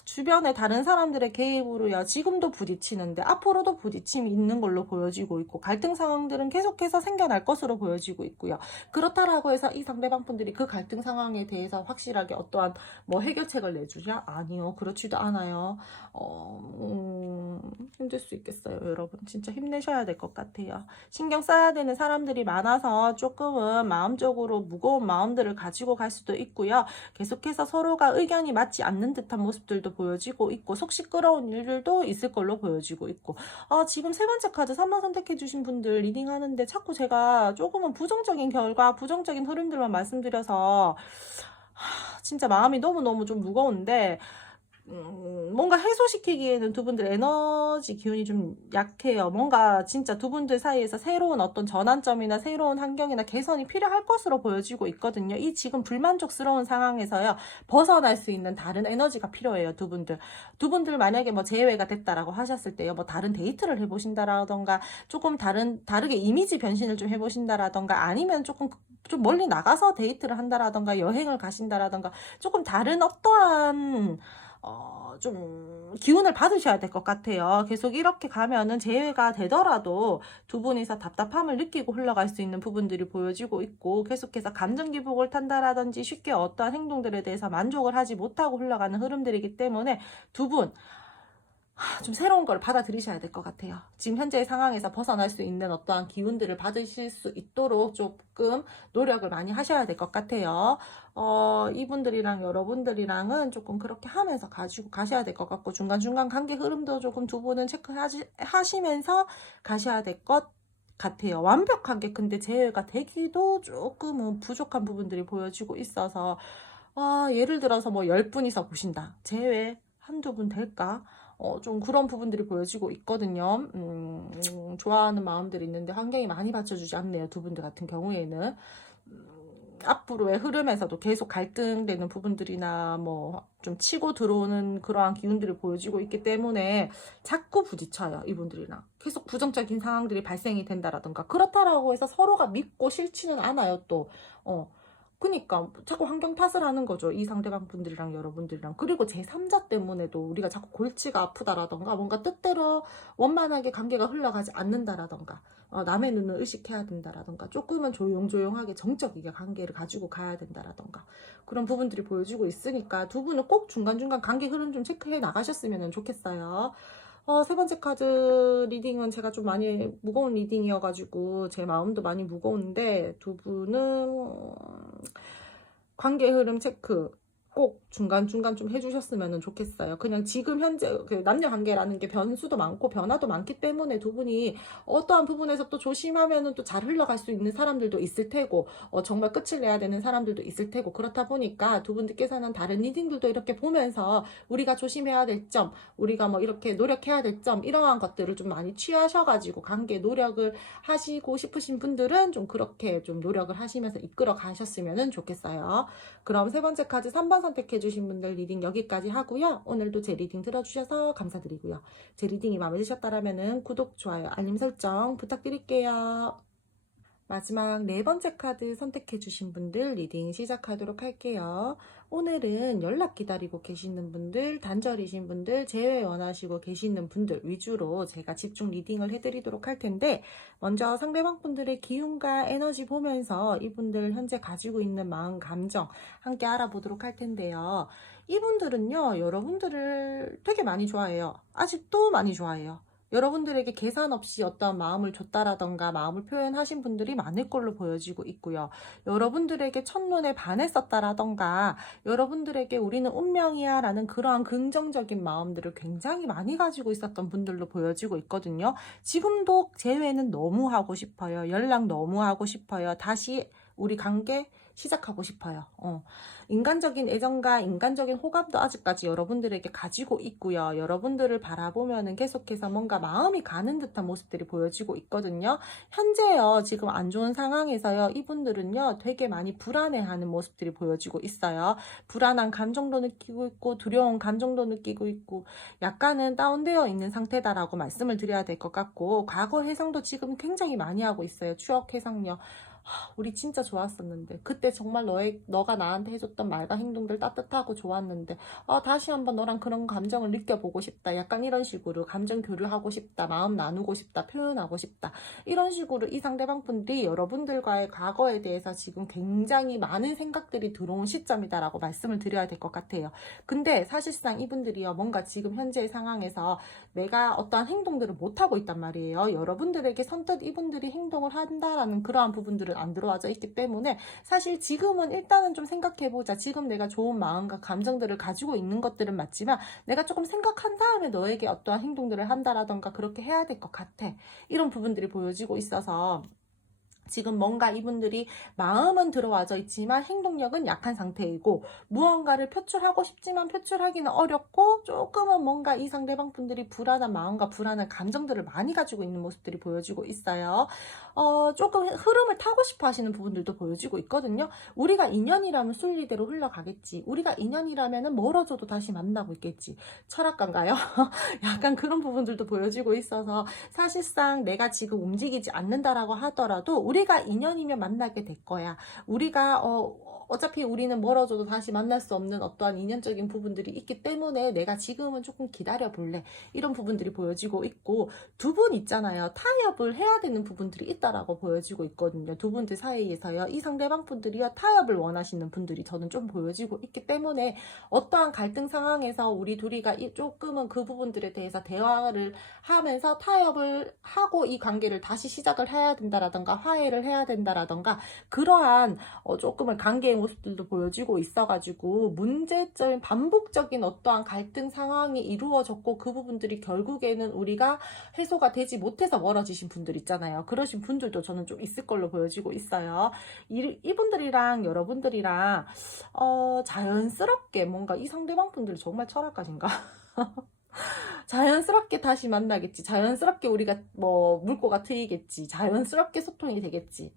주변에 다른 사람들의 개입으로야 지금도 부딪히는데 앞으로도 부딪힘이 있는 걸로 보여지고 있고, 갈등 상황들은 계속해서 생겨날 것으로 보여지고 있고요. 그렇다라고 해서 이 상대방 분들이 그 갈등 상황에 대해서 확실하게 어떠한 뭐 해결책을 내주냐? 아니요, 그렇지도 않아요. 힘들 수 있겠어요, 여러분. 진짜 힘내셔야 될 것 같아요. 신경 써야 되는 사람들이 많아서 조금은 마음적으로 무거운 마음들을 가지고 갈 수도 있고요. 계속해서 서로가 의견이 맞지 않는 듯한 모습들도 보여지고 있고, 속 시끄러운 일들도 있을 걸로 보여지고 있고, 지금 세 번째 카드 3번 선택해 주신 분들 리딩 하는데 자꾸 제가 조금은 부정적인 결과, 부정적인 흐름들만 말씀드려서 진짜 마음이 너무너무 좀 무거운데, 뭔가 해소시키기에는 두 분들 에너지 기운이 좀 약해요. 뭔가 진짜 두 분들 사이에서 새로운 어떤 전환점이나 새로운 환경이나 개선이 필요할 것으로 보여지고 있거든요. 이 지금 불만족스러운 상황에서요, 벗어날 수 있는 다른 에너지가 필요해요, 두 분들. 두 분들 만약에 뭐 재회가 됐다라고 하셨을 때요, 뭐 다른 데이트를 해보신다라던가, 조금 다르게 이미지 변신을 좀 해보신다라던가, 아니면 조금 좀 멀리 나가서 데이트를 한다라던가, 여행을 가신다라던가, 조금 다른 어떠한 좀 기운을 받으셔야 될 것 같아요. 계속 이렇게 가면은 재회가 되더라도 두 분이서 답답함을 느끼고 흘러갈 수 있는 부분들이 보여지고 있고, 계속해서 감정 기복을 탄다라든지 쉽게 어떠한 행동들에 대해서 만족을 하지 못하고 흘러가는 흐름들이기 때문에 두 분 좀 새로운 걸 받아들이셔야 될 것 같아요. 지금 현재의 상황에서 벗어날 수 있는 어떠한 기운들을 받으실 수 있도록 조금 노력을 많이 하셔야 될 것 같아요. 이분들이랑 여러분들이랑은 조금 그렇게 하면서 가지고 가셔야 될 것 같고, 중간중간 관계 흐름도 조금 두 분은 체크하시면서 가셔야 될 것 같아요. 완벽하게 근데 재회가 되기도 조금은 부족한 부분들이 보여지고 있어서, 예를 들어서 뭐 10분이서 보신다. 재회 한두 분 될까? 좀 그런 부분들이 보여지고 있거든요. 좋아하는 마음들이 있는데 환경이 많이 받쳐주지 않네요, 두 분들 같은 경우에는. 앞으로의 흐름에서도 계속 갈등되는 부분들이나 뭐 좀 치고 들어오는 그러한 기운들이 보여지고 있기 때문에 자꾸 부딪혀요, 이분들이랑. 계속 부정적인 상황들이 발생이 된다라던가, 그렇다라고 해서 서로가 믿고 싫지는 않아요, 또. 그니까 자꾸 환경 탓을 하는 거죠, 이 상대방 분들이랑 여러분들이랑. 그리고 제3자 때문에도 우리가 자꾸 골치가 아프다라던가, 뭔가 뜻대로 원만하게 관계가 흘러가지 않는다라던가, 남의 눈을 의식해야 된다라던가, 조금은 조용조용하게 정적이게 관계를 가지고 가야 된다라던가, 그런 부분들이 보여지고 있으니까 두 분은 꼭 중간중간 관계 흐름 좀 체크해 나가셨으면 좋겠어요. 세 번째 카드 리딩은 제가 좀 많이 무거운 리딩이어가지고 제 마음도 많이 무거운데, 두 분은 관계 흐름 체크 꼭 중간중간 좀 해주셨으면 좋겠어요. 그냥 지금 현재 그 남녀 관계라는 게 변수도 많고 변화도 많기 때문에 두 분이 어떠한 부분에서 또 조심하면은 또 잘 흘러갈 수 있는 사람들도 있을 테고, 정말 끝을 내야 되는 사람들도 있을 테고, 그렇다 보니까 두 분들께서는 다른 리딩들도 이렇게 보면서 우리가 조심해야 될 점, 우리가 뭐 이렇게 노력해야 될 점, 이러한 것들을 좀 많이 취하셔가지고 관계 노력을 하시고 싶으신 분들은 좀 그렇게 좀 노력을 하시면서 이끌어 가셨으면 좋겠어요. 그럼 세 번째 카드 3번 선택해주신 분들 리딩 여기까지 하고요. 오늘도 제 리딩 들어주셔서 감사드리고요. 제 리딩이 마음에 드셨다면 구독, 좋아요, 알림 설정 부탁드릴게요. 마지막 네 번째 카드 선택해 주신 분들 리딩 시작하도록 할게요. 오늘은 연락 기다리고 계시는 분들, 단절이신 분들, 재회 원하시고 계시는 분들 위주로 제가 집중 리딩을 해드리도록 할 텐데, 먼저 상대방 분들의 기운과 에너지 보면서 이분들 현재 가지고 있는 마음, 감정 함께 알아보도록 할 텐데요. 이분들은요, 여러분들을 되게 많이 좋아해요. 아직도 많이 좋아해요. 여러분들에게 계산 없이 어떠한 마음을 줬다라던가 마음을 표현하신 분들이 많을 걸로 보여지고 있고요. 여러분들에게 첫눈에 반했었다라던가 여러분들에게 우리는 운명이야 라는 그러한 긍정적인 마음들을 굉장히 많이 가지고 있었던 분들로 보여지고 있거든요. 지금도 재회는 너무 하고 싶어요. 연락 너무 하고 싶어요. 다시 우리 관계 시작하고 싶어요. 인간적인 애정과 인간적인 호감도 아직까지 여러분들에게 가지고 있고요. 여러분들을 바라보면은 계속해서 뭔가 마음이 가는 듯한 모습들이 보여지고 있거든요. 현재요, 지금 안 좋은 상황에서요, 이분들은요, 되게 많이 불안해하는 모습들이 보여지고 있어요. 불안한 감정도 느끼고 있고, 두려운 감정도 느끼고 있고, 약간은 다운되어 있는 상태다라고 말씀을 드려야 될 것 같고, 과거 회상도 지금 굉장히 많이 하고 있어요. 추억 회상요. 우리 진짜 좋았었는데 그때 정말 너가 나한테 해줬던 말과 행동들 따뜻하고 좋았는데 다시 한번 너랑 그런 감정을 느껴보고 싶다. 약간 이런 식으로 감정 교류하고 싶다. 마음 나누고 싶다. 표현하고 싶다. 이런 식으로 이 상대방 분들이 여러분들과의 과거에 대해서 지금 굉장히 많은 생각들이 들어온 시점이다라고 말씀을 드려야 될 것 같아요. 근데 사실상 이분들이요, 뭔가 지금 현재의 상황에서 내가 어떠한 행동들을 못하고 있단 말이에요. 여러분들에게 선뜻 이분들이 행동을 한다라는 그러한 부분들은 안 들어와져 있기 때문에 사실 지금은 일단은 좀 생각해보자. 지금 내가 좋은 마음과 감정들을 가지고 있는 것들은 맞지만 내가 조금 생각한 다음에 너에게 어떠한 행동들을 한다라던가 그렇게 해야 될 것 같아. 이런 부분들이 보여지고 있어서 지금 뭔가 이분들이 마음은 들어와져 있지만 행동력은 약한 상태이고 무언가를 표출하고 싶지만 표출하기는 어렵고 조금은 뭔가 이 상대방 분들이 불안한 마음과 불안한 감정들을 많이 가지고 있는 모습들이 보여지고 있어요. 조금 흐름을 타고 싶어 하시는 부분들도 보여지고 있거든요. 우리가 인연이라면 순리대로 흘러가겠지. 우리가 인연이라면 멀어져도 다시 만나고 있겠지. 철학가인가요? 약간 그런 부분들도 보여지고 있어서 사실상 내가 지금 움직이지 않는다라고 하더라도 우리가 인연이면 만나게 될 거야. 우리가 어차피 우리는 멀어져도 다시 만날 수 없는 어떠한 인연적인 부분들이 있기 때문에 내가 지금은 조금 기다려 볼래. 이런 부분들이 보여지고 있고 두 분 있잖아요. 타협을 해야 되는 부분들이 있다라고 보여지고 있거든요. 두 분들 사이에서요. 이 상대방 분들이요. 타협을 원하시는 분들이 저는 좀 보여지고 있기 때문에 어떠한 갈등 상황에서 우리 둘이가 조금은 그 부분들에 대해서 대화를 하면서 타협을 하고 이 관계를 다시 시작을 해야 된다라던가 화해를 해야 된다라던가 그러한 조금은 관계의 모습들도 보여지고 있어가지고 문제점인 반복적인 어떠한 갈등 상황이 이루어졌고 그 부분들이 결국에는 우리가 해소가 되지 못해서 멀어지신 분들 있잖아요. 그러신 분들도 저는 좀 있을 걸로 보여지고 있어요. 이분들이랑 여러분들이랑 자연스럽게 뭔가 이 상대방 분들이 정말 철학가신가? 자연스럽게 다시 만나겠지. 자연스럽게 우리가 뭐 물꼬가 트이겠지. 자연스럽게 소통이 되겠지.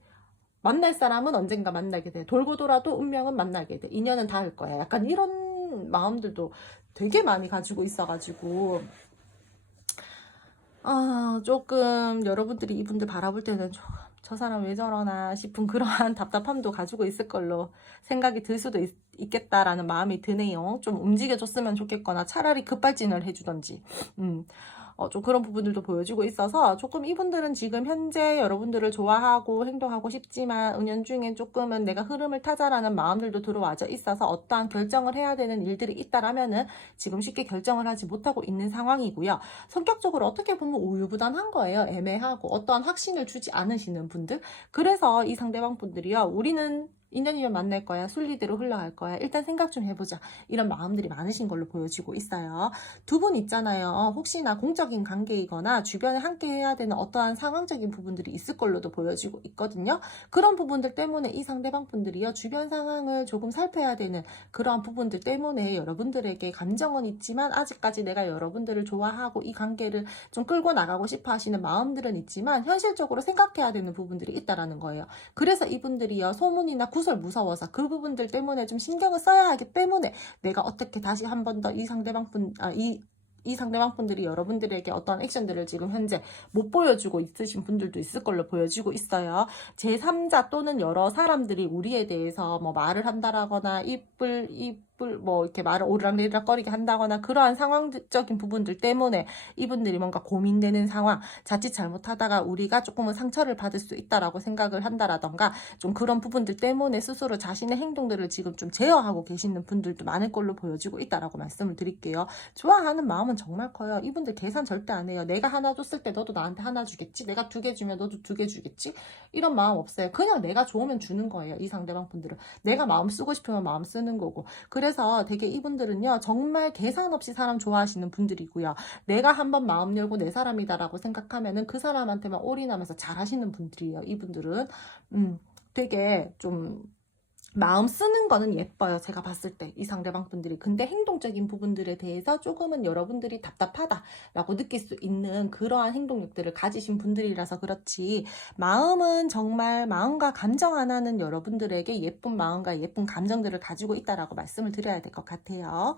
만날 사람은 언젠가 만나게 돼. 돌고 돌아도 운명은 만나게 돼. 인연은 닿을 거야. 약간 이런 마음들도 되게 많이 가지고 있어가지고 조금 여러분들이 이분들 바라볼 때는 조금 저 사람 왜 저러나 싶은 그러한 답답함도 가지고 있을 걸로 생각이 들 수도 있겠다라는 마음이 드네요. 좀 움직여줬으면 좋겠거나 차라리 급발진을 해주던지. 좀 그런 부분들도 보여지고 있어서 조금 이분들은 지금 현재 여러분들을 좋아하고 행동하고 싶지만 은연중에 조금은 내가 흐름을 타자라는 마음들도 들어와져 있어서 어떠한 결정을 해야 되는 일들이 있다라면은 지금 쉽게 결정을 하지 못하고 있는 상황이고요. 성격적으로 어떻게 보면 우유부단한 거예요. 애매하고 어떠한 확신을 주지 않으시는 분들. 그래서 이 상대방 분들이요. 우리는 인연이면 만날 거야. 순리대로 흘러갈 거야. 일단 생각 좀 해보자. 이런 마음들이 많으신 걸로 보여지고 있어요. 두 분 있잖아요. 혹시나 공적인 관계이거나 주변에 함께 해야 되는 어떠한 상황적인 부분들이 있을 걸로도 보여지고 있거든요. 그런 부분들 때문에 이 상대방 분들이요. 주변 상황을 조금 살펴야 되는 그러한 부분들 때문에 여러분들에게 감정은 있지만 아직까지 내가 여러분들을 좋아하고 이 관계를 좀 끌고 나가고 싶어 하시는 마음들은 있지만 현실적으로 생각해야 되는 부분들이 있다라는 거예요. 그래서 이분들이요. 소문이나 구설 무서워서 그 부분들 때문에 좀 신경을 써야 하기 때문에 내가 어떻게 다시 한 번 더 이 상대방 분, 이 상대방 분들이 여러분들에게 어떤 액션들을 지금 현재 못 보여주고 있으신 분들도 있을 걸로 보여지고 있어요. 제3자 또는 여러 사람들이 우리에 대해서 뭐 말을 한다라거나 입을 뭐 이렇게 말을 오르락내리락 거리게 한다거나 그러한 상황적인 부분들 때문에 이분들이 뭔가 고민되는 상황, 자칫 잘못하다가 우리가 조금은 상처를 받을 수 있다라고 생각을 한다라던가 좀 그런 부분들 때문에 스스로 자신의 행동들을 지금 좀 제어하고 계시는 분들도 많을 걸로 보여지고 있다라고 말씀을 드릴게요. 좋아하는 마음은 정말 커요. 이분들 계산 절대 안 해요. 내가 하나 줬을 때 너도 나한테 하나 주겠지? 내가 2개 주면 너도 2개 주겠지? 이런 마음 없어요. 그냥 내가 좋으면 주는 거예요. 이 상대방 분들은. 내가 마음 쓰고 싶으면 마음 쓰는 거고. 그래서 되게 이분들은요, 정말 계산 없이 사람 좋아하시는 분들이고요. 내가 한번 마음 열고 내 사람이다라고 생각하면은 그 사람한테만 올인하면서 잘하시는 분들이에요. 이분들은. 되게 좀 마음 쓰는 거는 예뻐요. 제가 봤을 때 이 상대방 분들이. 근데 행동적인 부분들에 대해서 조금은 여러분들이 답답하다라고 느낄 수 있는 그러한 행동력들을 가지신 분들이라서 그렇지, 마음은 정말 마음과 감정 하나는 여러분들에게 예쁜 마음과 예쁜 감정들을 가지고 있다라고 말씀을 드려야 될 것 같아요.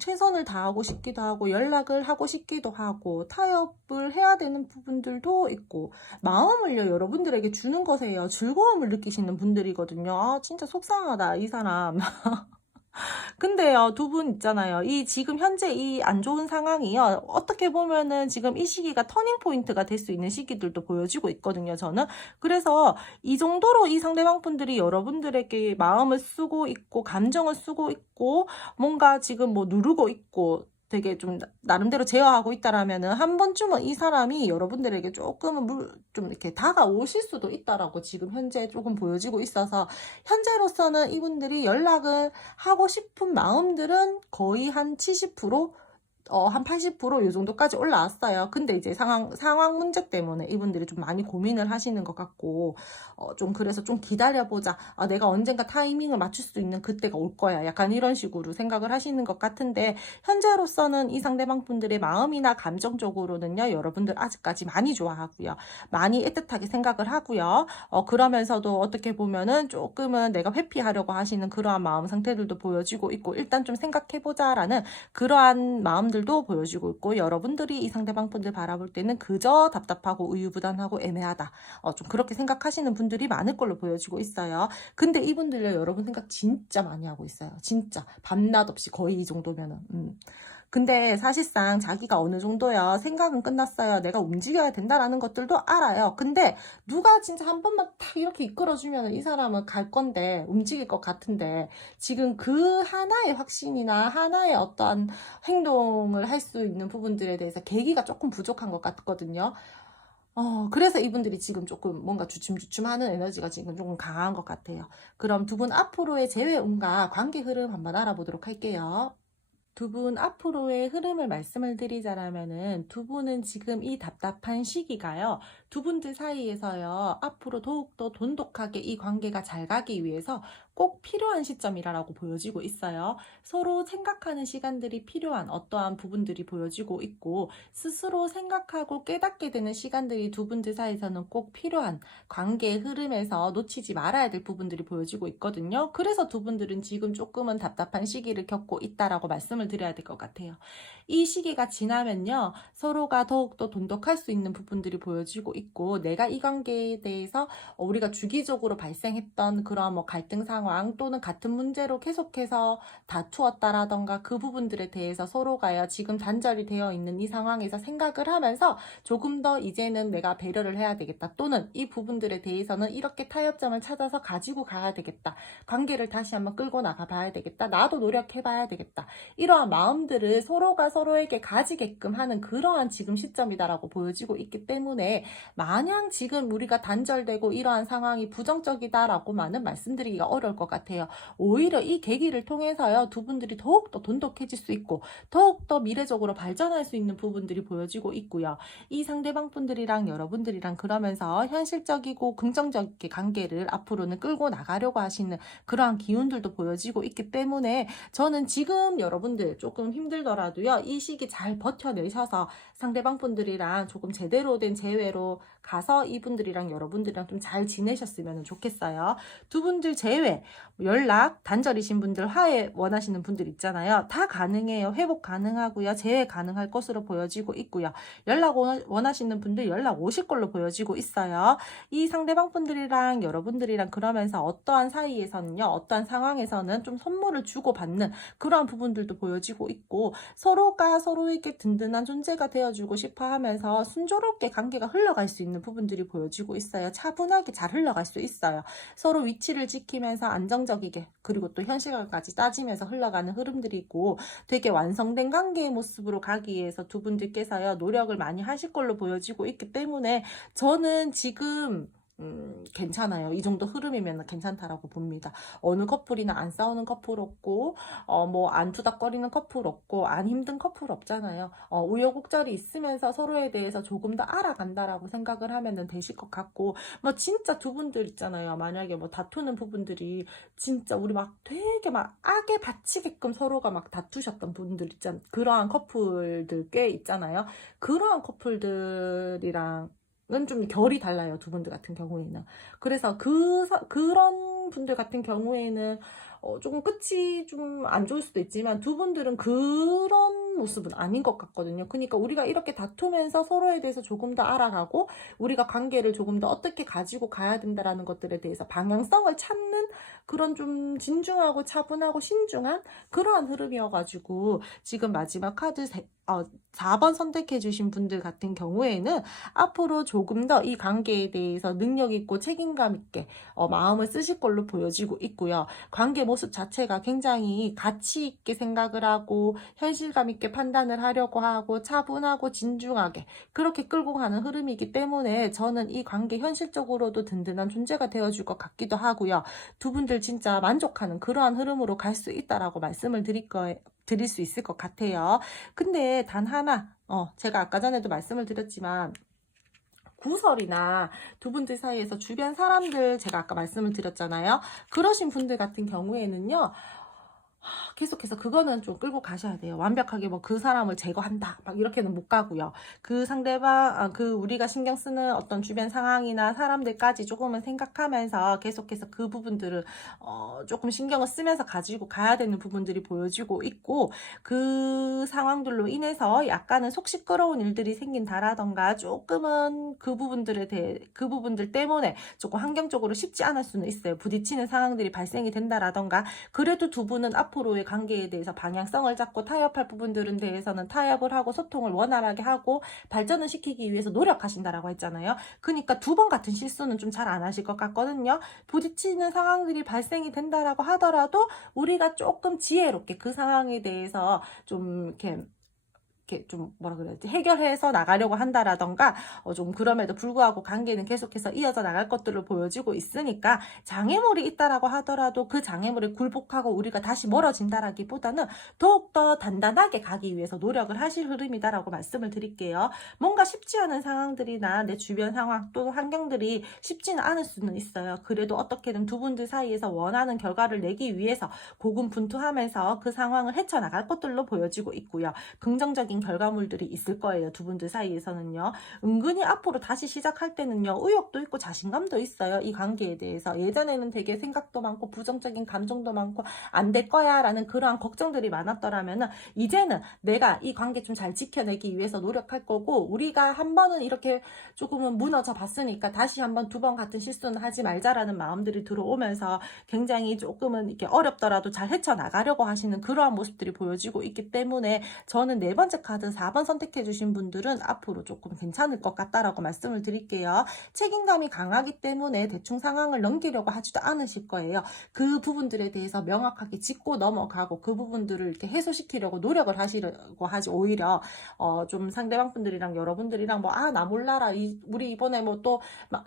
최선을 다하고 싶기도 하고 연락을 하고 싶기도 하고 타협을 해야 되는 부분들도 있고, 마음을요 여러분들에게 주는 것에요 즐거움을 느끼시는 분들이거든요. 아 진짜 속상하다 이 사람. 근데요, 두 분 있잖아요. 이 지금 현재 이 안 좋은 상황이요, 어떻게 보면은 지금 이 시기가 터닝 포인트가 될 수 있는 시기들도 보여지고 있거든요, 저는. 그래서 이 정도로 이 상대방 분들이 여러분들에게 마음을 쓰고 있고, 감정을 쓰고 있고, 뭔가 지금 뭐 누르고 있고, 되게 좀 나름대로 제어하고 있다라면은 한 번쯤은 이 사람이 여러분들에게 조금은 좀 이렇게 다가오실 수도 있다라고 지금 현재 조금 보여지고 있어서, 현재로서는 이분들이 연락을 하고 싶은 마음들은 거의 한 70%, 한 80% 요 정도까지 올라왔어요. 근데 이제 상황 문제 때문에 이분들이 좀 많이 고민을 하시는 것 같고, 좀 그래서 좀 기다려보자. 내가 언젠가 타이밍을 맞출 수 있는 그때가 올 거야. 약간 이런 식으로 생각을 하시는 것 같은데, 현재로서는 이 상대방 분들의 마음이나 감정적으로는요, 여러분들 아직까지 많이 좋아하고요. 많이 애틋하게 생각을 하고요. 그러면서도 어떻게 보면은 조금은 내가 회피하려고 하시는 그러한 마음 상태들도 보여지고 있고, 일단 좀 생각해보자라는 그러한 마음들도 보여지고 있고, 여러분들이 이 상대방 분들 바라볼 때는 그저 답답하고 우유부단하고 애매하다, 좀 그렇게 생각하시는 분들이 많을 걸로 보여지고 있어요. 근데 이분들요 여러분 생각 진짜 많이 하고 있어요. 진짜 밤낮 없이 거의 이 정도면은. 근데 사실상 자기가 어느 정도요 생각은 끝났어요. 내가 움직여야 된다라는 것들도 알아요. 근데 누가 진짜 한 번만 탁 이렇게 이끌어주면 이 사람은 갈 건데, 움직일 것 같은데, 지금 그 하나의 확신이나 하나의 어떠한 행동을 할 수 있는 부분들에 대해서 계기가 조금 부족한 것 같거든요. 그래서 이분들이 지금 조금 뭔가 주춤주춤하는 에너지가 지금 조금 강한 것 같아요. 그럼 두 분 앞으로의 재회운과 관계 흐름 한번 알아보도록 할게요. 두 분 앞으로의 흐름을 말씀을 드리자면은, 두 분은 지금 이 답답한 시기가요, 두 분들 사이에서요 앞으로 더욱더 돈독하게 이 관계가 잘 가기 위해서 꼭 필요한 시점이라고 보여지고 있어요. 서로 생각하는 시간들이 필요한 어떠한 부분들이 보여지고 있고, 스스로 생각하고 깨닫게 되는 시간들이 두 분들 사이에서는 꼭 필요한 관계의 흐름에서 놓치지 말아야 될 부분들이 보여지고 있거든요. 그래서 두 분들은 지금 조금은 답답한 시기를 겪고 있다라고 말씀을 드려야 될 것 같아요. 이 시기가 지나면요 서로가 더욱더 돈독할 수 있는 부분들이 보여지고 있고, 내가 이 관계에 대해서 우리가 주기적으로 발생했던 그런 뭐 갈등 상황 또는 같은 문제로 계속해서 다투었다라던가 그 부분들에 대해서 서로가요 지금 단절이 되어 있는 이 상황에서 생각을 하면서 조금 더 이제는 내가 배려를 해야 되겠다, 또는 이 부분들에 대해서는 이렇게 타협점을 찾아서 가지고 가야 되겠다, 관계를 다시 한번 끌고 나가 봐야 되겠다, 나도 노력해 봐야 되겠다, 이러한 마음들을 서로가 서로에게 가지게끔 하는 그러한 지금 시점이다라고 보여지고 있기 때문에, 마냥 지금 우리가 단절되고 이러한 상황이 부정적이다라고만은 말씀드리기가 어려울 것 같아요. 오히려 이 계기를 통해서요 두 분들이 더욱더 돈독해질 수 있고 더욱더 미래적으로 발전할 수 있는 부분들이 보여지고 있고요. 이 상대방 분들이랑 여러분들이랑 그러면서 현실적이고 긍정적인 관계를 앞으로는 끌고 나가려고 하시는 그러한 기운들도 보여지고 있기 때문에, 저는 지금 여러분들 조금 힘들더라도요 이 시기 잘 버텨내셔서 상대방 분들이랑 조금 제대로 된 재회로 가서 이분들이랑 여러분들이랑 좀 잘 지내셨으면 좋겠어요. 두 분들 제외, 연락 단절이신 분들, 화해 원하시는 분들 있잖아요. 다 가능해요. 회복 가능하고요. 재회 가능할 것으로 보여지고 있고요. 연락 원하시는 분들 연락 오실 걸로 보여지고 있어요. 이 상대방 분들이랑 여러분들이랑 그러면서 어떠한 사이에서는요, 어떠한 상황에서는 좀 선물을 주고받는 그러한 부분들도 보여지고 있고, 서로가 서로에게 든든한 존재가 되어주고 싶어 하면서 순조롭게 관계가 흘러갈 수 있는 부분들이 보여지고 있어요. 차분하게 잘 흘러갈 수 있어요. 서로 위치를 지키면서 안정적이게, 그리고 또 현실감까지 따지면서 흘러가는 흐름들이고, 되게 완성된 관계의 모습으로 가기 위해서 두 분들께서요, 노력을 많이 하실 걸로 보여지고 있기 때문에 저는 지금 괜찮아요. 이 정도 흐름이면 괜찮다라고 봅니다. 어느 커플이나 안 싸우는 커플 없고, 뭐 안 투닥거리는 커플 없고, 안 힘든 커플 없잖아요. 우여곡절이 있으면서 서로에 대해서 조금 더 알아간다라고 생각을 하면은 되실 것 같고, 뭐 진짜 두 분들 있잖아요. 만약에 뭐 다투는 부분들이 진짜 우리 막 되게 막 악에 바치게끔 서로가 막 다투셨던 분들 있잖아요. 그러한 커플들 꽤 있잖아요. 그러한 커플들이랑 은 좀 결이 달라요. 두 분들 같은 경우에는. 그래서 그런 분들 같은 경우에는 조금 끝이 좀 안 좋을 수도 있지만 두 분들은 그런 모습은 아닌 것 같거든요. 그러니까 우리가 이렇게 다투면서 서로에 대해서 조금 더 알아가고 우리가 관계를 조금 더 어떻게 가지고 가야 된다라는 것들에 대해서 방향성을 찾는 그런 좀 진중하고 차분하고 신중한 그러한 흐름이어가지고 지금 마지막 카드 4번 선택해 주신 분들 같은 경우에는 앞으로 조금 더 이 관계에 대해서 능력 있고 책임감 있게 마음을 쓰실 걸로 보여지고 있고요. 관계 모습 자체가 굉장히 가치 있게 생각을 하고 현실감 있게 판단을 하려고 하고 차분하고 진중하게 그렇게 끌고 가는 흐름이기 때문에 저는 이 관계 현실적으로도 든든한 존재가 되어줄 것 같기도 하고요. 두 분들 진짜 만족하는 그러한 흐름으로 갈 수 있다라고 말씀을 드릴 수 있을 것 같아요. 근데 단 하나, 제가 아까 전에도 말씀을 드렸지만, 구설이나 두 분들 사이에서 주변 사람들 제가 아까 말씀을 드렸잖아요. 그러신 분들 같은 경우에는요. 계속해서 그거는 좀 끌고 가셔야 돼요. 완벽하게 뭐 그 사람을 제거한다 막 이렇게는 못 가고요. 그 상대방 그 우리가 신경 쓰는 어떤 주변 상황이나 사람들까지 조금은 생각하면서 계속해서 그 부분들을 조금 신경을 쓰면서 가지고 가야 되는 부분들이 보여지고 있고, 그 상황들로 인해서 약간은 속 시끄러운 일들이 생긴다라던가 조금은 그 부분들 때문에 조금 환경적으로 쉽지 않을 수는 있어요. 부딪히는 상황들이 발생이 된다라던가. 그래도 두 분은 앞으로의 관계에 대해서 방향성을 잡고 타협할 부분들은 대해서는 타협을 하고 소통을 원활하게 하고 발전을 시키기 위해서 노력하신다라고 했잖아요. 그러니까 두 번 같은 실수는 좀 잘 안 하실 것 같거든요. 부딪히는 상황들이 발생이 된다라고 하더라도 우리가 조금 지혜롭게 그 상황에 대해서 좀 이렇게 좀 뭐라 그래야지 해결해서 나가려고 한다라던가 좀 그럼에도 불구하고 관계는 계속해서 이어져 나갈 것들을 보여주고 있으니까 장애물이 있다라고 하더라도 그 장애물을 굴복하고 우리가 다시 멀어진다라기보다는 더욱더 단단하게 가기 위해서 노력을 하실 흐름이다라고 말씀을 드릴게요. 뭔가 쉽지 않은 상황들이나 내 주변 상황 또 환경들이 쉽지는 않을 수는 있어요. 그래도 어떻게든 두 분들 사이에서 원하는 결과를 내기 위해서 고군분투하면서 그 상황을 헤쳐나갈 것들로 보여지고 있고요. 긍정적인 결과물들이 있을 거예요. 두 분들 사이에서는요. 은근히 앞으로 다시 시작할 때는요. 의욕도 있고 자신감도 있어요. 이 관계에 대해서. 예전에는 되게 생각도 많고 부정적인 감정도 많고 안 될 거야 라는 그러한 걱정들이 많았더라면 이제는 내가 이 관계 좀 잘 지켜내기 위해서 노력할 거고, 우리가 한 번은 이렇게 조금은 무너져 봤으니까 다시 한번 두 번 같은 실수는 하지 말자라는 마음들이 들어오면서 굉장히 조금은 이렇게 어렵더라도 잘 헤쳐나가려고 하시는 그러한 모습들이 보여지고 있기 때문에 저는 네 번째 카드 4번 선택해 주신 분들은 앞으로 조금 괜찮을 것 같다라고 말씀을 드릴게요. 책임감이 강하기 때문에 대충 상황을 넘기려고 하지도 않으실 거예요. 그 부분들에 대해서 명확하게 짚고 넘어가고 그 부분들을 이렇게 해소시키려고 노력을 하시려고 하지, 오히려 좀 상대방 분들이랑 여러분들이랑 뭐 나 몰라라 우리 이번에 뭐 또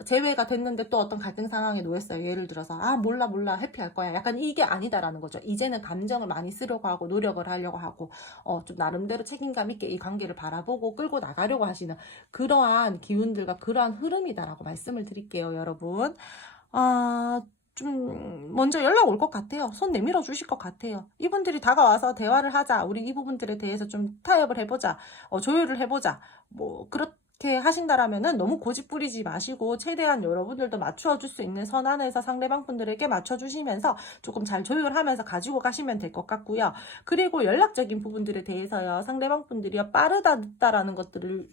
재회가 됐는데 또 어떤 갈등 상황에 놓였어요. 예를 들어서 몰라 해피할 거야. 약간 이게 아니다라는 거죠. 이제는 감정을 많이 쓰려고 하고 노력을 하려고 하고 좀 나름대로 책임감 있게 이 관계를 바라보고 끌고 나가려고 하시는 그러한 기운들과 그러한 흐름이다라고 말씀을 드릴게요, 여러분. 좀 먼저 연락 올 것 같아요. 손 내밀어 주실 것 같아요. 이분들이 다가와서 대화를 하자. 우리 이 부분들에 대해서 좀 타협을 해보자. 조율을 해보자. 뭐 이렇게 하신다라면은 너무 고집 부리지 마시고 최대한 여러분들도 맞춰줄 수 있는 선 안에서 상대방 분들에게 맞춰주시면서 조금 잘 조율하면서 가지고 가시면 될 것 같고요. 그리고 연락적인 부분들에 대해서요. 상대방 분들이요. 빠르다 늦다라는 것들을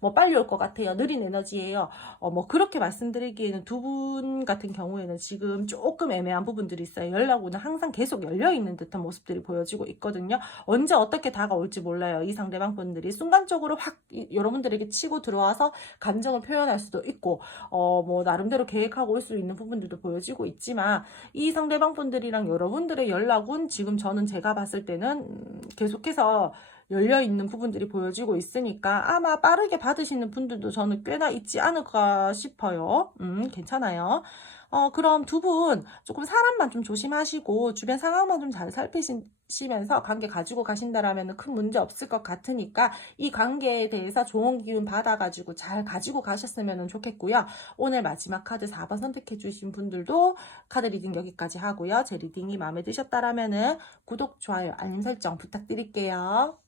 뭐 빨리 올 것 같아요. 느린 에너지예요. 뭐 그렇게 말씀드리기에는 두 분 같은 경우에는 지금 조금 애매한 부분들이 있어요. 연락오는 항상 계속 열려 있는 듯한 모습들이 보여지고 있거든요. 언제 어떻게 다가올지 몰라요. 이 상대방 분들이 순간적으로 확 여러분들에게 치고 들어와서 감정을 표현할 수도 있고, 뭐 나름대로 계획하고 올 수 있는 부분들도 보여지고 있지만, 이 상대방 분들이랑 여러분들의 연락은 지금 제가 봤을 때는 계속해서 열려있는 부분들이 보여지고 있으니까 아마 빠르게 받으시는 분들도 저는 꽤나 있지 않을까 싶어요. 괜찮아요. 그럼 두 분 조금 사람만 좀 조심하시고 주변 상황만 좀 잘 살피시면서 관계 가지고 가신다라면 큰 문제 없을 것 같으니까 이 관계에 대해서 좋은 기운 받아가지고 잘 가지고 가셨으면 좋겠고요. 오늘 마지막 카드 4번 선택해 주신 분들도 카드 리딩 여기까지 하고요. 제 리딩이 마음에 드셨다라면은 구독, 좋아요, 알림 설정 부탁드릴게요.